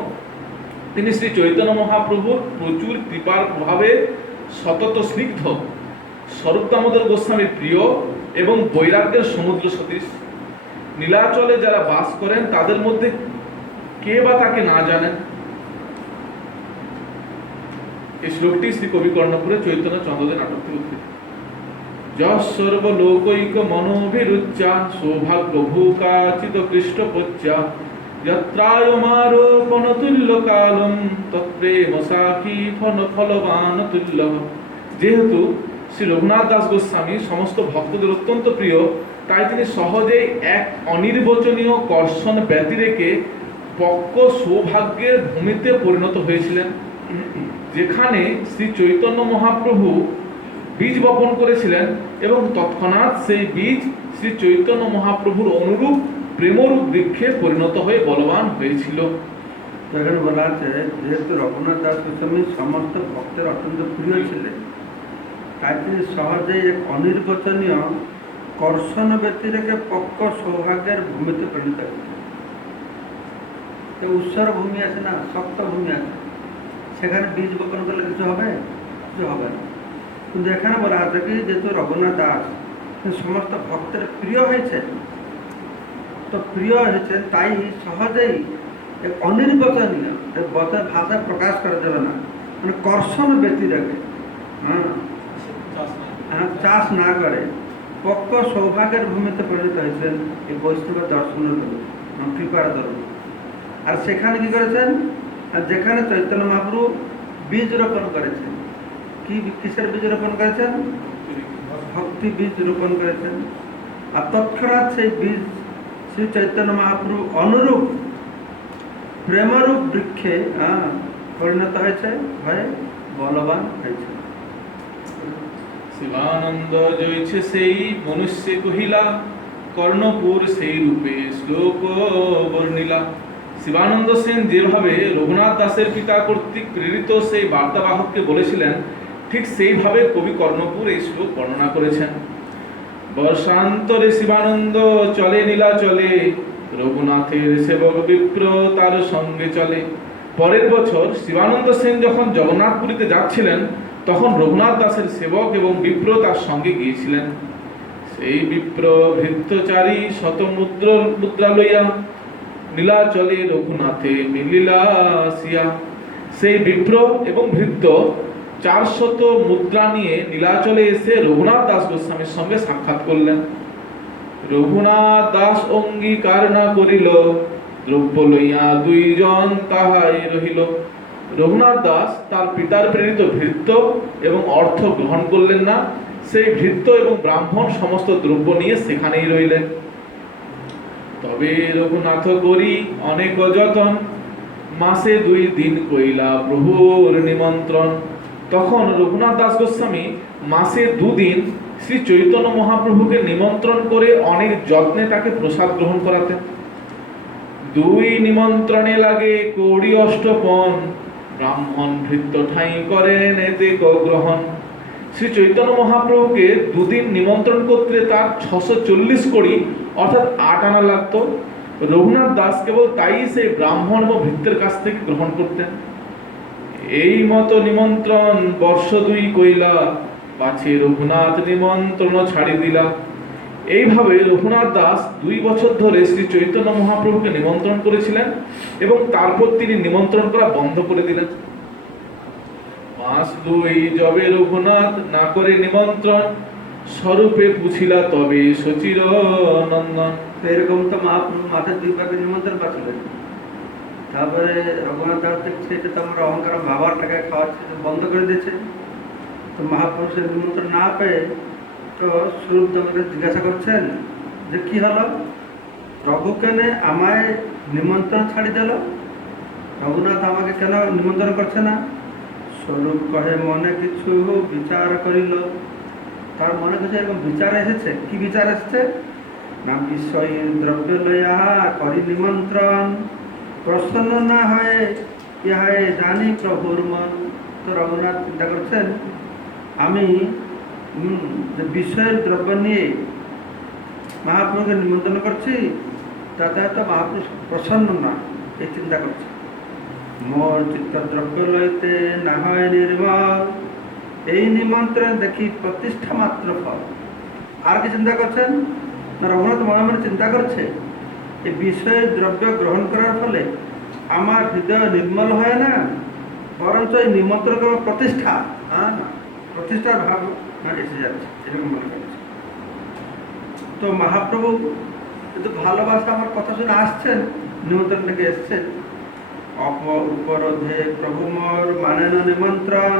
তিনি শ্রী চৈতন্য মহাপ্রভুর প্রচুর কৃপার প্রভাবে সতত স্নিগ্ধ, স্বরূপ দামোদর গোস্বামীর প্রিয় এবং বৈরাগ্যের সমুদ্র সদৃশ। নীলাচলে যারা বাস করেন তাদের মধ্যে কে বা তাকে না জানেন? এই শ্লোকটি শ্রী কবি কর্ণপুরে চৈতন্য চন্দ্রদের নাটক থেকে উদ্ধৃত। যশ সর্বলোকৈক মনোভিরুচ্চা সৌভাগ্য ভূকাচিত কৃষ্টপচ্চা যত্রায়মারোপণ তুল্য কালম তৎপ্রেম সাখী ফলবান তুল্য। যেহেতু শ্রী রঘুনাথ দাস গোস্বামী সমস্ত ভক্তদের অত্যন্ত প্রিয়, তাই তিনি সহজেই এক অনির্বচনীয় কর্ষণ ব্যতিরেকে পক্ক সৌভাগ্যের ভূমিতে পরিণত হয়েছিলেন। যেখানে শ্রী চৈতন্য মহাপ্রভু বীজ বপন করেছিলেন এবং তৎক্ষণাৎ সেই বীজ শ্রী চৈতন্য মহাপ্রভুর অনুরূপ প্রেমরূপ বৃক্ষে পরিণত হয়ে বলবান হয়েছিল। এখানে বলা আছে যেহেতু রঘুনাথ দাস গোস্বামী সমস্ত ভক্তের অত্যন্ত প্রিয় ছিলেন, তাই তিনি সহজেই এক অনির্বচনীয় কর্ষণ ব্যতিরেকে পক্ক সৌভাগ্যের ভূমিতে পরিণত হয়েছিলেন। উৎসর ভূমি আছে না, শক্ত ভূমি আছে, সেখানে বীজ বপন করলে কিছু হবে? কিছু হবে না। কিন্তু এখানে বলা আছে কি যেহেতু রঘুনাথ দাস সমস্ত ভক্তের প্রিয় হয়েছেন, তো প্রিয় হয়েছেন তাই সহজেই এক অনির্বচনীয় ভাষায় প্রকাশ করা যাবে না, মানে কর্ষণ ব্যতিরেকে চাষ না করে পক্ক সৌভাগ্যের ভূমিতে পরিণত হয়েছেন এই বৈষ্ণবের দর্শনের কৃপার দরুন। আর সেখানে কি করেছেন? আর যেখানে চৈতন্য মহাপ্রভু বীজ রোপণ করেছেন, কিসের বীজ রোপণ করেছেন? ভক্তি বীজ রোপণ করেছেন। আর তৎক্ষণাৎ সেই বীজ শ্রী চৈতন্য মহাপ্রভু অনুরূপ প্রেমরূপ বৃক্ষে পরিণত হয়েছে, হয়ে বলবান হয়েছে। শিবানন্দ জয়ছে সেই মনুষ্য কহিলা কর্ণপুর সেই রূপে শ্লোক বর্ণিলা। শিবানন্দ সেন যেভাবে রঘুনাথ দাসের পিতা কর্তৃক প্রেরিত সেই বার্তাবাহককে বলেছিলেন, ঠিক সেইভাবে কবি কর্ণপুর এই শ্লোক বর্ণনা করেছেন। বর্ষান্তরে শিবানন্দ চলে নীলাচলে রঘুনাথের সেবক বিপ্র তার সঙ্গে চলে। পরের বছর শিবানন্দ সেন যখন জগন্নাথপুরীতে যাচ্ছিলেন, তখন রঘুনাথ দাসের সেবক এবং বিপ্র তার সঙ্গে গিয়েছিলেন। সেই বিপ্র ভৃত্যচারী শত মুদ্রা লইয়া নীলাচলে রঘুনাথে মিলিলা আসিয়া। সেই বিপ্র এবং ভৃত্য 400 মুদ্রা নিয়ে নীলাচলে এসে রঘুনাথ দাস গোস্বামীর সঙ্গে সাক্ষাৎ করলেন। রঘুনাথ দাস অঙ্গীকার না করিল, দ্রব্য লইয়া দুইজন তাহাই রহিল। রঘুনাথ দাস তার পিতার প্রেরিত ভৃত্য এবং অর্থ গ্রহণ করলেন না। সেই ভৃত্য এবং ব্রাহ্মণ সমস্ত দ্রব্য নিয়ে সেখানেই রইলেন। তবে রঘুনাথ করি অনেক যতন, মাসে 2 দিন কইলা প্রভুর নিমন্ত্রণ। তখন রঘুনাথ দাস গোস্বামী মাসে 2 দিন শ্রী চৈতন্য মহাপ্রভুকে নিমন্ত্রণ করে অনেক যত্নে তাকে প্রসাদ গ্রহণ করাতেন। 2 নিমন্ত্রণে লাগে কৌড়ি অষ্টপন, ব্রাহ্মণ ভৃত্য ঠাঁই করেন এতে গ্রহণ। শ্রী চৈতন্য মহাপ্রভুকে 2 দিন নিমন্ত্রণ করতে তার 640 কড়ি অর্থাৎ 8 আনা লাগতো। রঘুনাথ দাস কেবল তাই সেই ব্রাহ্মণ ও ভৃত্যের কাছ থেকে গ্রহণ করতেন। এই মতো নিমন্ত্রণ বর্ষ 2 কইলা, পাছে রঘুনাথ নিমন্ত্রণ ছাড়ি দিলা। এইভাবে রঘুনাথ দাস 2 বছর ধরে শ্রী চৈতন্য মহাপ্রভুকে নিমন্ত্রণ করেছিলেন এবং তারপর তিনি নিমন্ত্রণ করা বন্ধ করে দিলেন। মাস 2 যবে রঘুনাথ না করে নিমন্ত্রণ, স্বরূপে পুছিলা তবে সচির নন্দন। তো এরকম তো মহাপ্রভু মাঠে দুইবার নিমন্ত্রণ পাচ্ছিলেন। তারপরে রঘুনাথ দাস দেখছে এটা তো আমরা অহংকার বাবার টাকায় খাওয়াচ্ছে, বন্ধ করে দিয়েছে। তো মহাপ্রভু সে নিমন্ত্রণ না পেয়ে তো স্বরূপ দামকে জিজ্ঞাসা করছেন যে কি হলো, প্রভু কেনে আমায় নিমন্ত্রণ ছাড়ি দিল, রঘুনাথ আমাকে কেন নিমন্ত্রণ করছে না? স্বরূপ কহে মনে কিছু বিচার করিল। তার মনে কিছু এরকম বিচার এসেছে। কি বিচার এসেছে না, বিষয় দ্রব্য লয়া করি নিমন্ত্রণ, প্রসন্ন না হয়ে ইহায় জানি প্রভুর মন। তো রঘুনাথ চিন্তা করছেন আমি যে বিষয়ের দ্রব্য নিয়ে মহাপ্রভুকে নিমন্ত্রণ করছি তাতে হয়তো মহাপ্রভু প্রসন্ন না, এই চিন্তা করছে। মোর চিত্ত দ্রব্য লইতে না হয় নির্মল, এই নিমন্ত্রণ দেখি প্রতিষ্ঠা মাত্র ফল। আর কি চিন্তা করছেন না, রঘুনাথ মনে মনে চিন্তা করছে এই বিষয়ের দ্রব্য গ্রহণ করার ফলে আমার হৃদয় নির্মল হয় না, বরঞ্চ এই নিমন্ত্রণ করার প্রতিষ্ঠা, প্রতিষ্ঠার ভাব এসে যাচ্ছে, এরকম মনে করছে। তো মহাপ্রভু কিন্তু ভালোবাসা আমার কথা শুনে আসছেন, নিমন্ত্রণ থেকে এসছেন। উপরোধে প্রভু মোর মানে না নিমন্ত্রণ,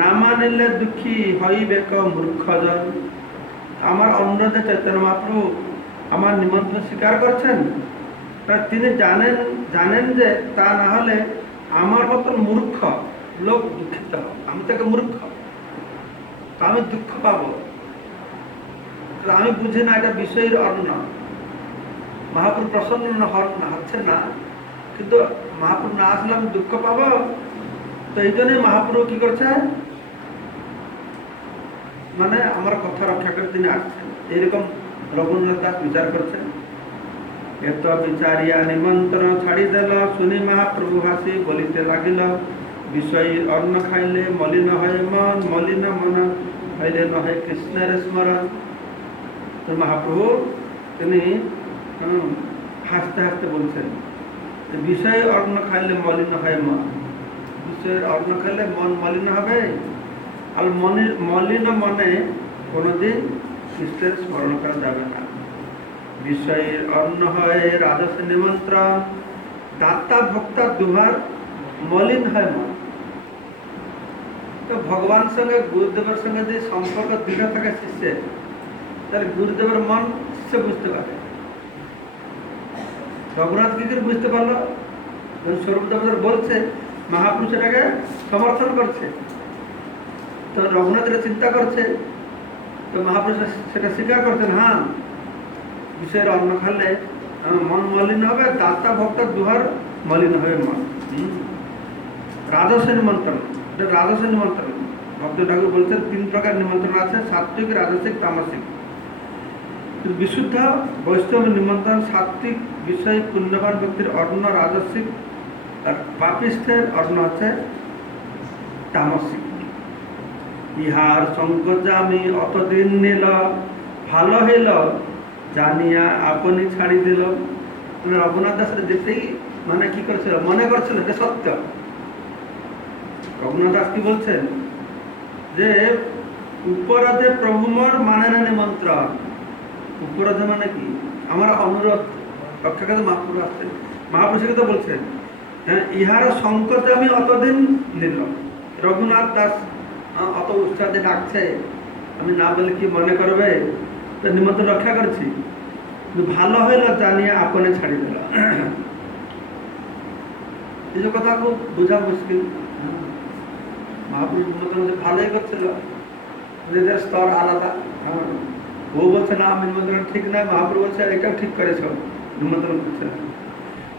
না মানিলে দুঃখী হইবে ক মূর্খজন। আমার অনুরোধে চৈতন্য মহাপ্রভু আমার নিমন্ত্রণ স্বীকার করছেন, তিনি জানেন যে তা না হলে আমার মতন মূর্খ লোক দুঃখিত হবে। আমি তাকে মূর্খ, তো আমি দুঃখ পাবো, আমি বুঝি না এটা বিষয়ের অন্ন। মহাপ্রভু প্রসন্ন হচ্ছে না, কিন্তু মহাপ্রভু না আসলে আমি দুঃখ পাবো। তো এই জন্যই মহাপ্রভু কি করছে, মানে আমার কথা রক্ষা করে তিনি আসছেন। এইরকম রঘুনাথ দাস বিচার করছেন। এত বিচারিয়া নিমন্ত্রণ ছাড়ি দেল, শুনি মহাপ্রভু হাসি বলিতে লাগিল, বিষয় অন্ন খাইলে মলিন হয় মন, মলিন মন হইলে নহে কৃষ্ণের স্মরণ। তো মহাপ্রভু তিনি হাসতে হাসতে বলছেন বিষয় অন্ন খাইলে মলিন হয় মন, বিষয়ের অন্ন খাইলে মন মলিন হবে, আর মলিন মনে কোনোদিন কৃষ্ণের স্মরণ করা যাবে না। বিষয়ের অন্ন হয় রাজস নিমন্ত্রণ, দাতা ভক্তা দুহার মলিন হয় মন। তো ভগবান সঙ্গে গুরুদেবের সঙ্গে যদি সম্পর্ক দৃঢ় থাকে শিষ্যের, তাহলে গুরুদেবের মন শিষ্য বুঝতে পারে। রঘুনাথ কি করে বুঝতে পারলো? স্বরূপ দামোদর বলছে, মহাপুরুষ এটাকে সমর্থন করছে, তো রঘুনাথ এটা চিন্তা করছে, তো মহাপুরুষ সেটা স্বীকার করছেন। হ্যাঁ, বিষয়ের অন্ন খালে মন মলিন হবে, দাতা ভক্তার দুহার মলিন হবে মন। রাজস্ব নিমন্ত্রণ, এটা রাজস্ব নিমন্ত্রণ। ভক্ত ঠাকুর বলছেন 3 প্রকার নিমন্ত্রণ আছে, সাত্বিক, রাজসিক, তামসিক। বিশুদ্ধ বৈষ্ণব নিমন্ত্রণ সাত্বিক, বিষয় পুণ্যবান ব্যক্তির অন্ন রাজস্বিক, আর পাপিষ্ঠের অন্ন হচ্ছে তামসিক। ইহার সংকোচ আমি অতদিন নিল, ভালো হইল জানিয়া আপনি ছাড়ি দিল। রঘুনাথ দাসের যেতেই মানে কি করেছিল, মনে করছিল যে সত্য। রঘুনাথ দাস কি বলছেন যে উপরাধে প্রভু মোর মানে না নিমন্ত্রণ। উপরাধে মানে কি, আমার অনুরোধ রক্ষা করতে মহাপুরু আসছেন। মহাপুরুষকে তো বলছেন ইহার সংকট আমি অতদিন নিল। রঘুনাথ দাস অত উৎসাহে ডাকছে, আমি না বলে কি মনে করবে, তো নিমন্ত্রণ রক্ষা করছি, কিন্তু ভালো হইল জানিয়ে আপনি ছাড়ি দিল। এই যে কথা খুব বোঝা মুশকিল। মহাপুরুষ নিমন্ত্রণ ভালোই করছিল, নিজেদের স্তর আলাদা। ও বলছে না আমি নিমন্ত্রণ ঠিক নয়, মহাপ্রভু বলছে এটাও ঠিক করেছ, নিমন্ত্রণ করছে না।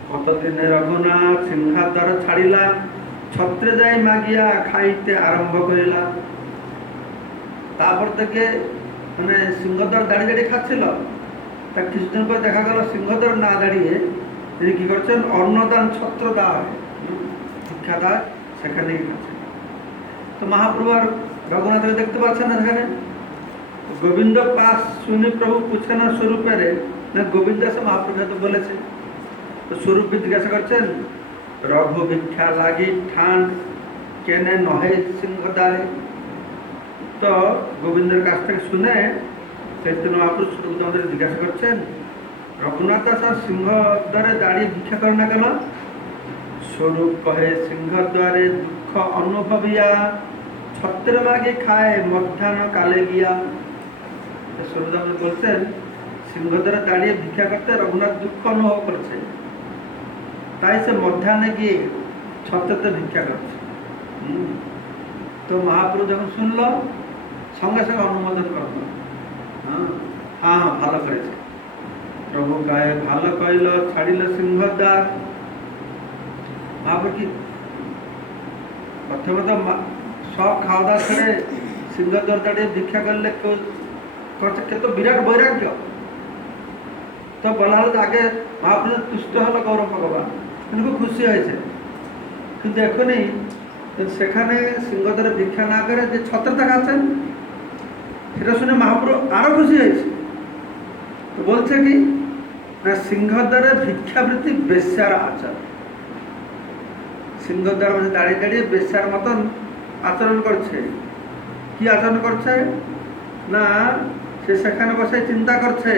কতদিনে রঘুনাথ সিংহার দ্বার ছাড়িলা, ছত্রে যাই মাগিয়া খাইতে আরম্ভ করিলাম। তারপর থেকে মানে সিংহদ্বার দাঁড়িয়ে দাঁড়িয়ে খাচ্ছিল, তা কিছুদিন পর দেখা গেল সিংহদ্বার না দাঁড়িয়ে তিনি কি করছেন, অন্নদান ছত্র দেওয়া হয়, শিক্ষা দেয়, সেখানে খাচ্ছেন। তো মহাপ্রভু আর রঘুনাথকে দেখতে পাচ্ছেন না সেখানে। গোবিন্দ পাস শুনি প্রভু পুছে না স্বরূপের, না গোবিন্দ এসে মহাপ্রভু তো বলেছে। তো স্বরূপ জিজ্ঞাসা করছেন, রঘু ভিক্ষা লাগি ঠান কেনে নহে সিংহদ্বারে। তো গোবিন্দের কাছ থেকে শুনে চৈতন্য মহাপ্রভু স্বরূপ দামোদর জিজ্ঞাসা করছেন রঘুনাথ দাস আর সিংহ দ্বারে দাঁড়িয়ে ভিক্ষা করে না কেন? স্বরূপ কহে সিংহ দ্বারে দুঃখ অনুভবিয়া ছত্র মাগে খায় মধ্যাহ্ন কালে গিয়া। স্বরূপ বলছেন সিংহ দ্বারে দাঁড়িয়ে ভিক্ষা করতে রঘুনাথ দুঃখ অনুভব করছে, তাই সে মধ্যাহ্নে গিয়ে ছত্রতে ভিক্ষা করছে। তো মহাপ্রভু যখন শুনলো সঙ্গে সঙ্গে অনুমোদন করলো, হ্যাঁ হ্যাঁ ভালো করেছে। প্রভু কয়ে ভালো কইল ছাড়িল সিংহদ্বার। মহাপ্রভু কি প্রথমে তো সব খাওয়া দাওয়া ছেড়ে সিংহদ্বার দাঁড়িয়ে ভিক্ষা করলে কেউ করছে, কে তো বিরাট বৈরাগ্য। তো বলা হলো আগে মহাপ্রভু তুষ্ট হলো গৌরব ভগবান, কিন্তু খুব খুশি হয়েছে। কিন্তু এখনই সেখানে সিংহদ্বারে ভিক্ষা না করে যে ছত্র দেখাচ্ছেন সেটা শুনে মহাপ্রভু আরো খুশি হয়েছে। তো বলছে কি না, সিংহদ্বারে ভিক্ষাবৃত্তি বেশ্যার আচার। সিংহদ্বার মধ্যে দাঁড়িয়ে দাঁড়িয়ে বেশ্যার মতন আচরণ করছে। কি আচরণ করছে না, সে সেখানে বসে চিন্তা করছে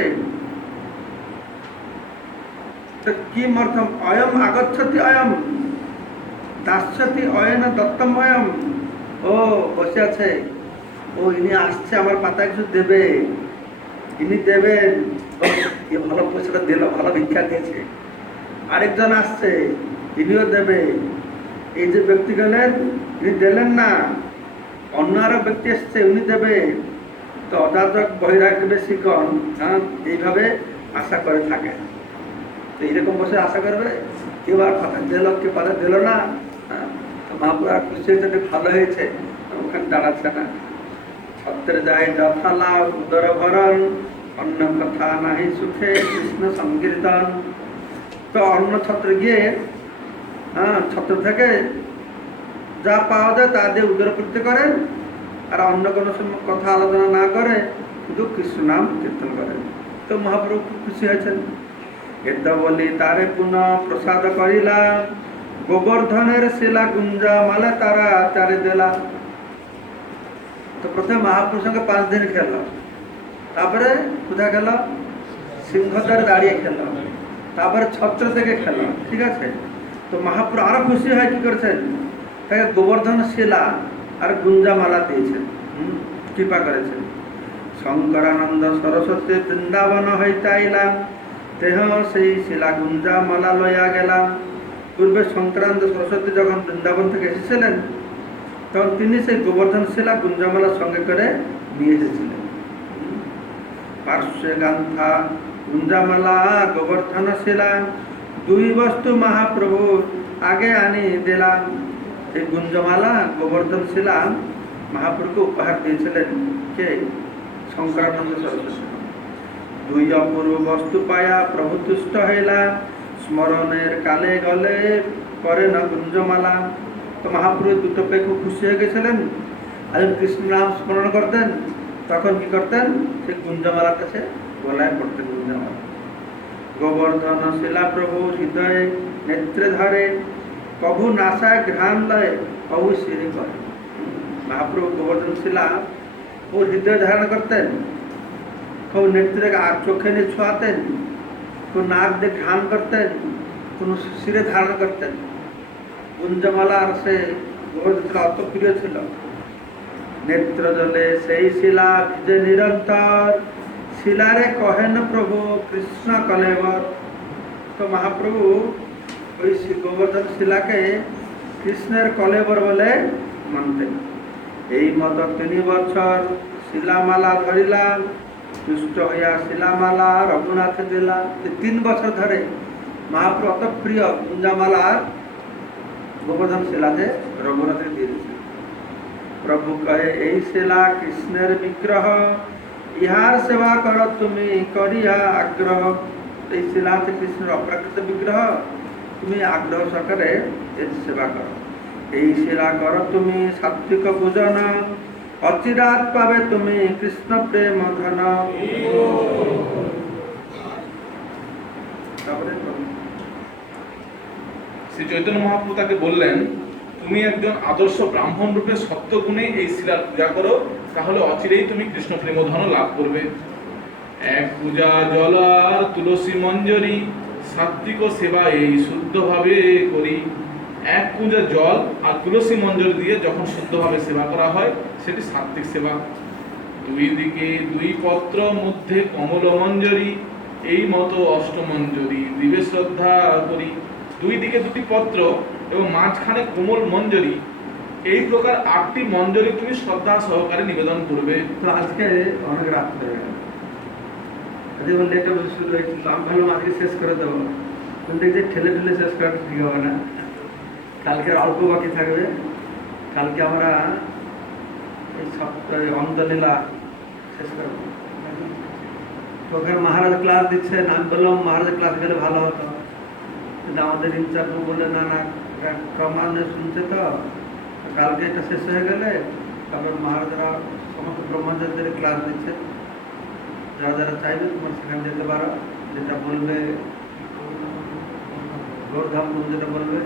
কি মর্থম অয়ম আগচ্ছতি অয়ম দাস্যতি অয়ন দত্তম অয়ম। ও বসে আছে, ও ইনি আসছে আমার পাতায় কিছু দেবে, ইনি দেবেন, ভালো পয়সাটা দিল, ভালো ভিক্ষা দিয়েছে। আরেকজন আসছে, ইনিও দেবে। এই যে ব্যক্তি গেলেন ইনি দিলেন না, অন্য আরো ব্যক্তি এসছে উনি দেবে। তো অযাচক বৈরাগ্য বেশিগণ এইভাবে আশা করে থাকে। তো এইরকম বসে আশা করবে, কেউ আর কথা দিল, কেউ পাতা দিল না। মহাপ্রভু আর খুশি হয়েছে, ভালো হয়েছে, ওখানে দাঁড়াচ্ছে না। ছত্রে যায় যথা লাভ উদর ভরণ, অন্য কথা নাহি সুখে কৃষ্ণ সংকীর্তন। তো অন্য ছত্রে গিয়ে ছত্র থেকে যা পাওয়া যায় তা দিয়ে উদরপূর্তি করেন, আর অন্য কোনো কথা আলোচনা না করে শুধু কৃষ্ণ নাম কীর্তন করেন। তো মহাপ্রভু খুব খুশি হয়েছেন। এত বলি তারে পুনঃ প্রসাদ করিলা, গোবর্ধনের শিলা গুঞ্জা মালে তারা চারে দেলা। তো প্রথমে মহাপ্রভুর সঙ্গে 5 দিন খেল, তারপরে কোথায় খেল? সিংহদ্বারে দাঁড়িয়ে খেল, তারপরে ছত্র থেকে খেল। ঠিক আছে। তো মহাপ্রভু আরো খুশি হয়, কি করেছেন? তাকে গোবর্ধন শিলা আর গুঞ্জামালা দিয়েছেন, কৃপা করেছেন। শঙ্করানন্দ সরস্বতী বৃন্দাবন হইতে আইলাম, দেহ সেই শিলা গুঞ্জামালা লইয়া গেলাম। পূর্বে শঙ্করানন্দ সরস্বতী যখন বৃন্দাবন থেকে এসেছিলেন তখন তিনি সেই গোবর্ধন শিলা গুঞ্জামালার সঙ্গে করে নিয়ে এসেছিলেন। পার্শ্বে গান্থা গুঞ্জামালা গোবর্ধন শিলা, 2 বস্তু মহাপ্রভু আগে আনি দিলাম। এই গুঞ্জমালা গোবর্ধন শিলা মহাপ্রভুকে উপহার দিয়েছিলেন কে? শঙ্করানন্দ সরস্বতী। 2 অপূর্ব বস্তু পায়া প্রভু তুষ্ট হইলা, স্মরণের কালে গলে করে না গুঞ্জমালা। তো মহাপ্রভু দুটো পেয়ে খুব খুশি হয়ে গেছিলেন। আর কৃষ্ণ নাম স্মরণ করতেন, তখন কি করতেন? সে গুঞ্জমালাটা সে গলায় পড়তেন। গুঞ্জমালা গোবর্ধন শিলা প্রভু হৃদয়ে নেত্রে ধরে, কভু নাসায় ঘ্রাণ লয় কভু সিঁড়ি করে। মহাপ্রভু গোবর্ধন শিলা ও হৃদয় ধারণ করতেন, কেউ নেত্রে আর চোখে নিয়ে ছোঁয়াতেন, কেউ নাক দিয়ে ঘ্রাণ করতেন, কোন শিরে ধারণ করতেন। গুঞ্জমালা আর সে গোবর্ধন অত প্রিয় ছিল। নেত্র জলে সেই শিলা ভিজে নিরন্তর, শিলারে কহেন প্রভু কৃষ্ণ কলেবর। তো মহাপ্রভু ওই গোবর্ধন শিলাকে কৃষ্ণের কলেবর বলে মানতেন। এই মত 3 বছর শিলামালা ধরিলাম, তুষ্ট হইয়া শিলামালা রঘুনাথে দিলাম। 3 বছর ধরে মহাপ্রভু অত প্রিয় গুঞ্জামালা গোবর্ধন শিলাতে রঘুনাথে দিয়ে দিয়েছেন। প্রভু কহে এই শিলা কৃষ্ণের বিগ্রহ, ইহার সেবা কর তুমি করিয়া আগ্রহ। এই শিলা হচ্ছে কৃষ্ণের অপ্রাকৃত বিগ্রহ, তুমি আগ্রহ সহকারে এর সেবা করো। এই শিলা করো তুমি সাত্বিক পূজন, অচিরাত পাবে তুমি কৃষ্ণ প্রেম ধন। শ্রী চৈতন্য মহাপ্রভু তাকে বললেন, তুমি একজন আদর্শ ব্রাহ্মণ রূপে সত্য গুণে এই শিলার পূজা করো, তাহলে অচিরেই তুমি কৃষ্ণ প্রেমধন লাভ করবে। এক পূজা জল আর তুলসী মঞ্জরি সাত্বিক সেবা এই শুদ্ধভাবে করি। এক পূজা জল আর তুলসী মঞ্জরি দিয়ে যখন শুদ্ধভাবে সেবা করা হয় সেটি সাত্বিক সেবা। দুই দিকে দুই পত্র মধ্যে কমল মঞ্জরি এই মতো অষ্টমঞ্জরি দিবে শ্রদ্ধা করি। দুই দিকে দুটি পত্র এবং মাঝখানে কোমল মঞ্জরি, এই প্রকার 8টি মঞ্জরি তুমি শ্রদ্ধা সহকারে নিবেদন করবে। তো আজকে অনেক রাত হয়ে গেল, আজকে লেটে শুরু হয়েছিল, আমি ভাবলাম আজকে শেষ করে দেবো, কিন্তু দেখছি ঠেলে ঠেলে শেষ করা ঠিক হবে না, কালকে অল্প বাকি থাকবে। কালকে আমরা এই সপ্তাহে অন্তলীলা শেষ করবো। ওখানে মহারাজ ক্লাস দিচ্ছেন, আমি বললাম মহারাজ ক্লাস গেলে ভালো হতো, কিন্তু আমাদের ইনচার্জ বললে না না ক্রমান্বয়ে শুনছে তো, কালকে এটা শেষ হয়ে গেলে তারপর মহারাজরা সমস্ত ব্রহ্মচারীদের ক্লাস দিচ্ছে, যারা যারা চাইবে তোমার সেখানে যেতে পারো, যেটা বলবে গৌরধাম যেটা বলবে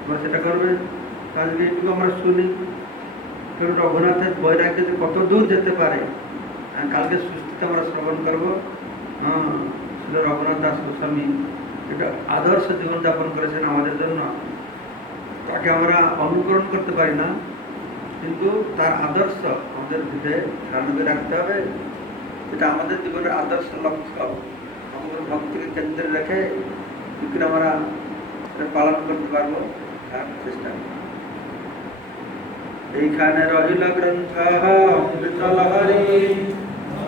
তোমরা সেটা করবে। আজকে একটু আমরা শুনি কারণ রঘুনাথের বৈরাগ্য যে কত দূর যেতে পারে, কালকে সুস্থিতে আমরা শ্রবণ করবো। রঘুনাথ দাস গোস্বামী এটা আদর্শ জীবনযাপন করেছেন আমাদের জন্য, তাকে আমরা অনুকরণ করতে পারি না, কিন্তু তার আদর্শ আমাদের হৃদয়ে ধারণ করে রাখতে হবে। এটা আমাদের জীবনের আদর্শ লক্ষ্য, আমাদের ভক্তিকে কেন্দ্রে রেখে কি করে আমরা পালন করতে পারবো তার চেষ্টা। এইখানে রহিল গ্রন্থ অমৃত লহরী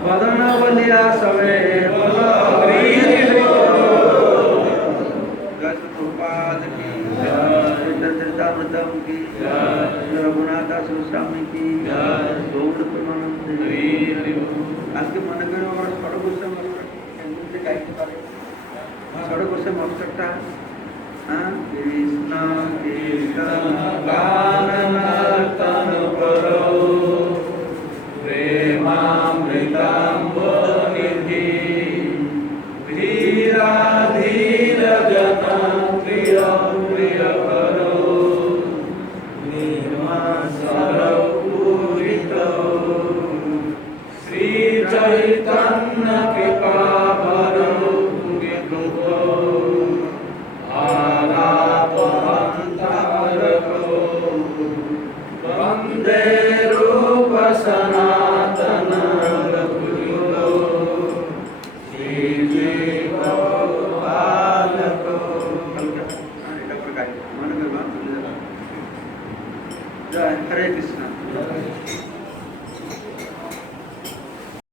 বদন বলিয়া সবে রঘুনাথ দাস গোস্বামী কি গৌর প্রেমানন্দে। আজকে মনে করি আমরা ষড়গোস্বামী মস্তকটা গাইতে পারি, ষড়গোস্বামী মস্তকটা কৃষ্ণ কীর্তন গান নর্তন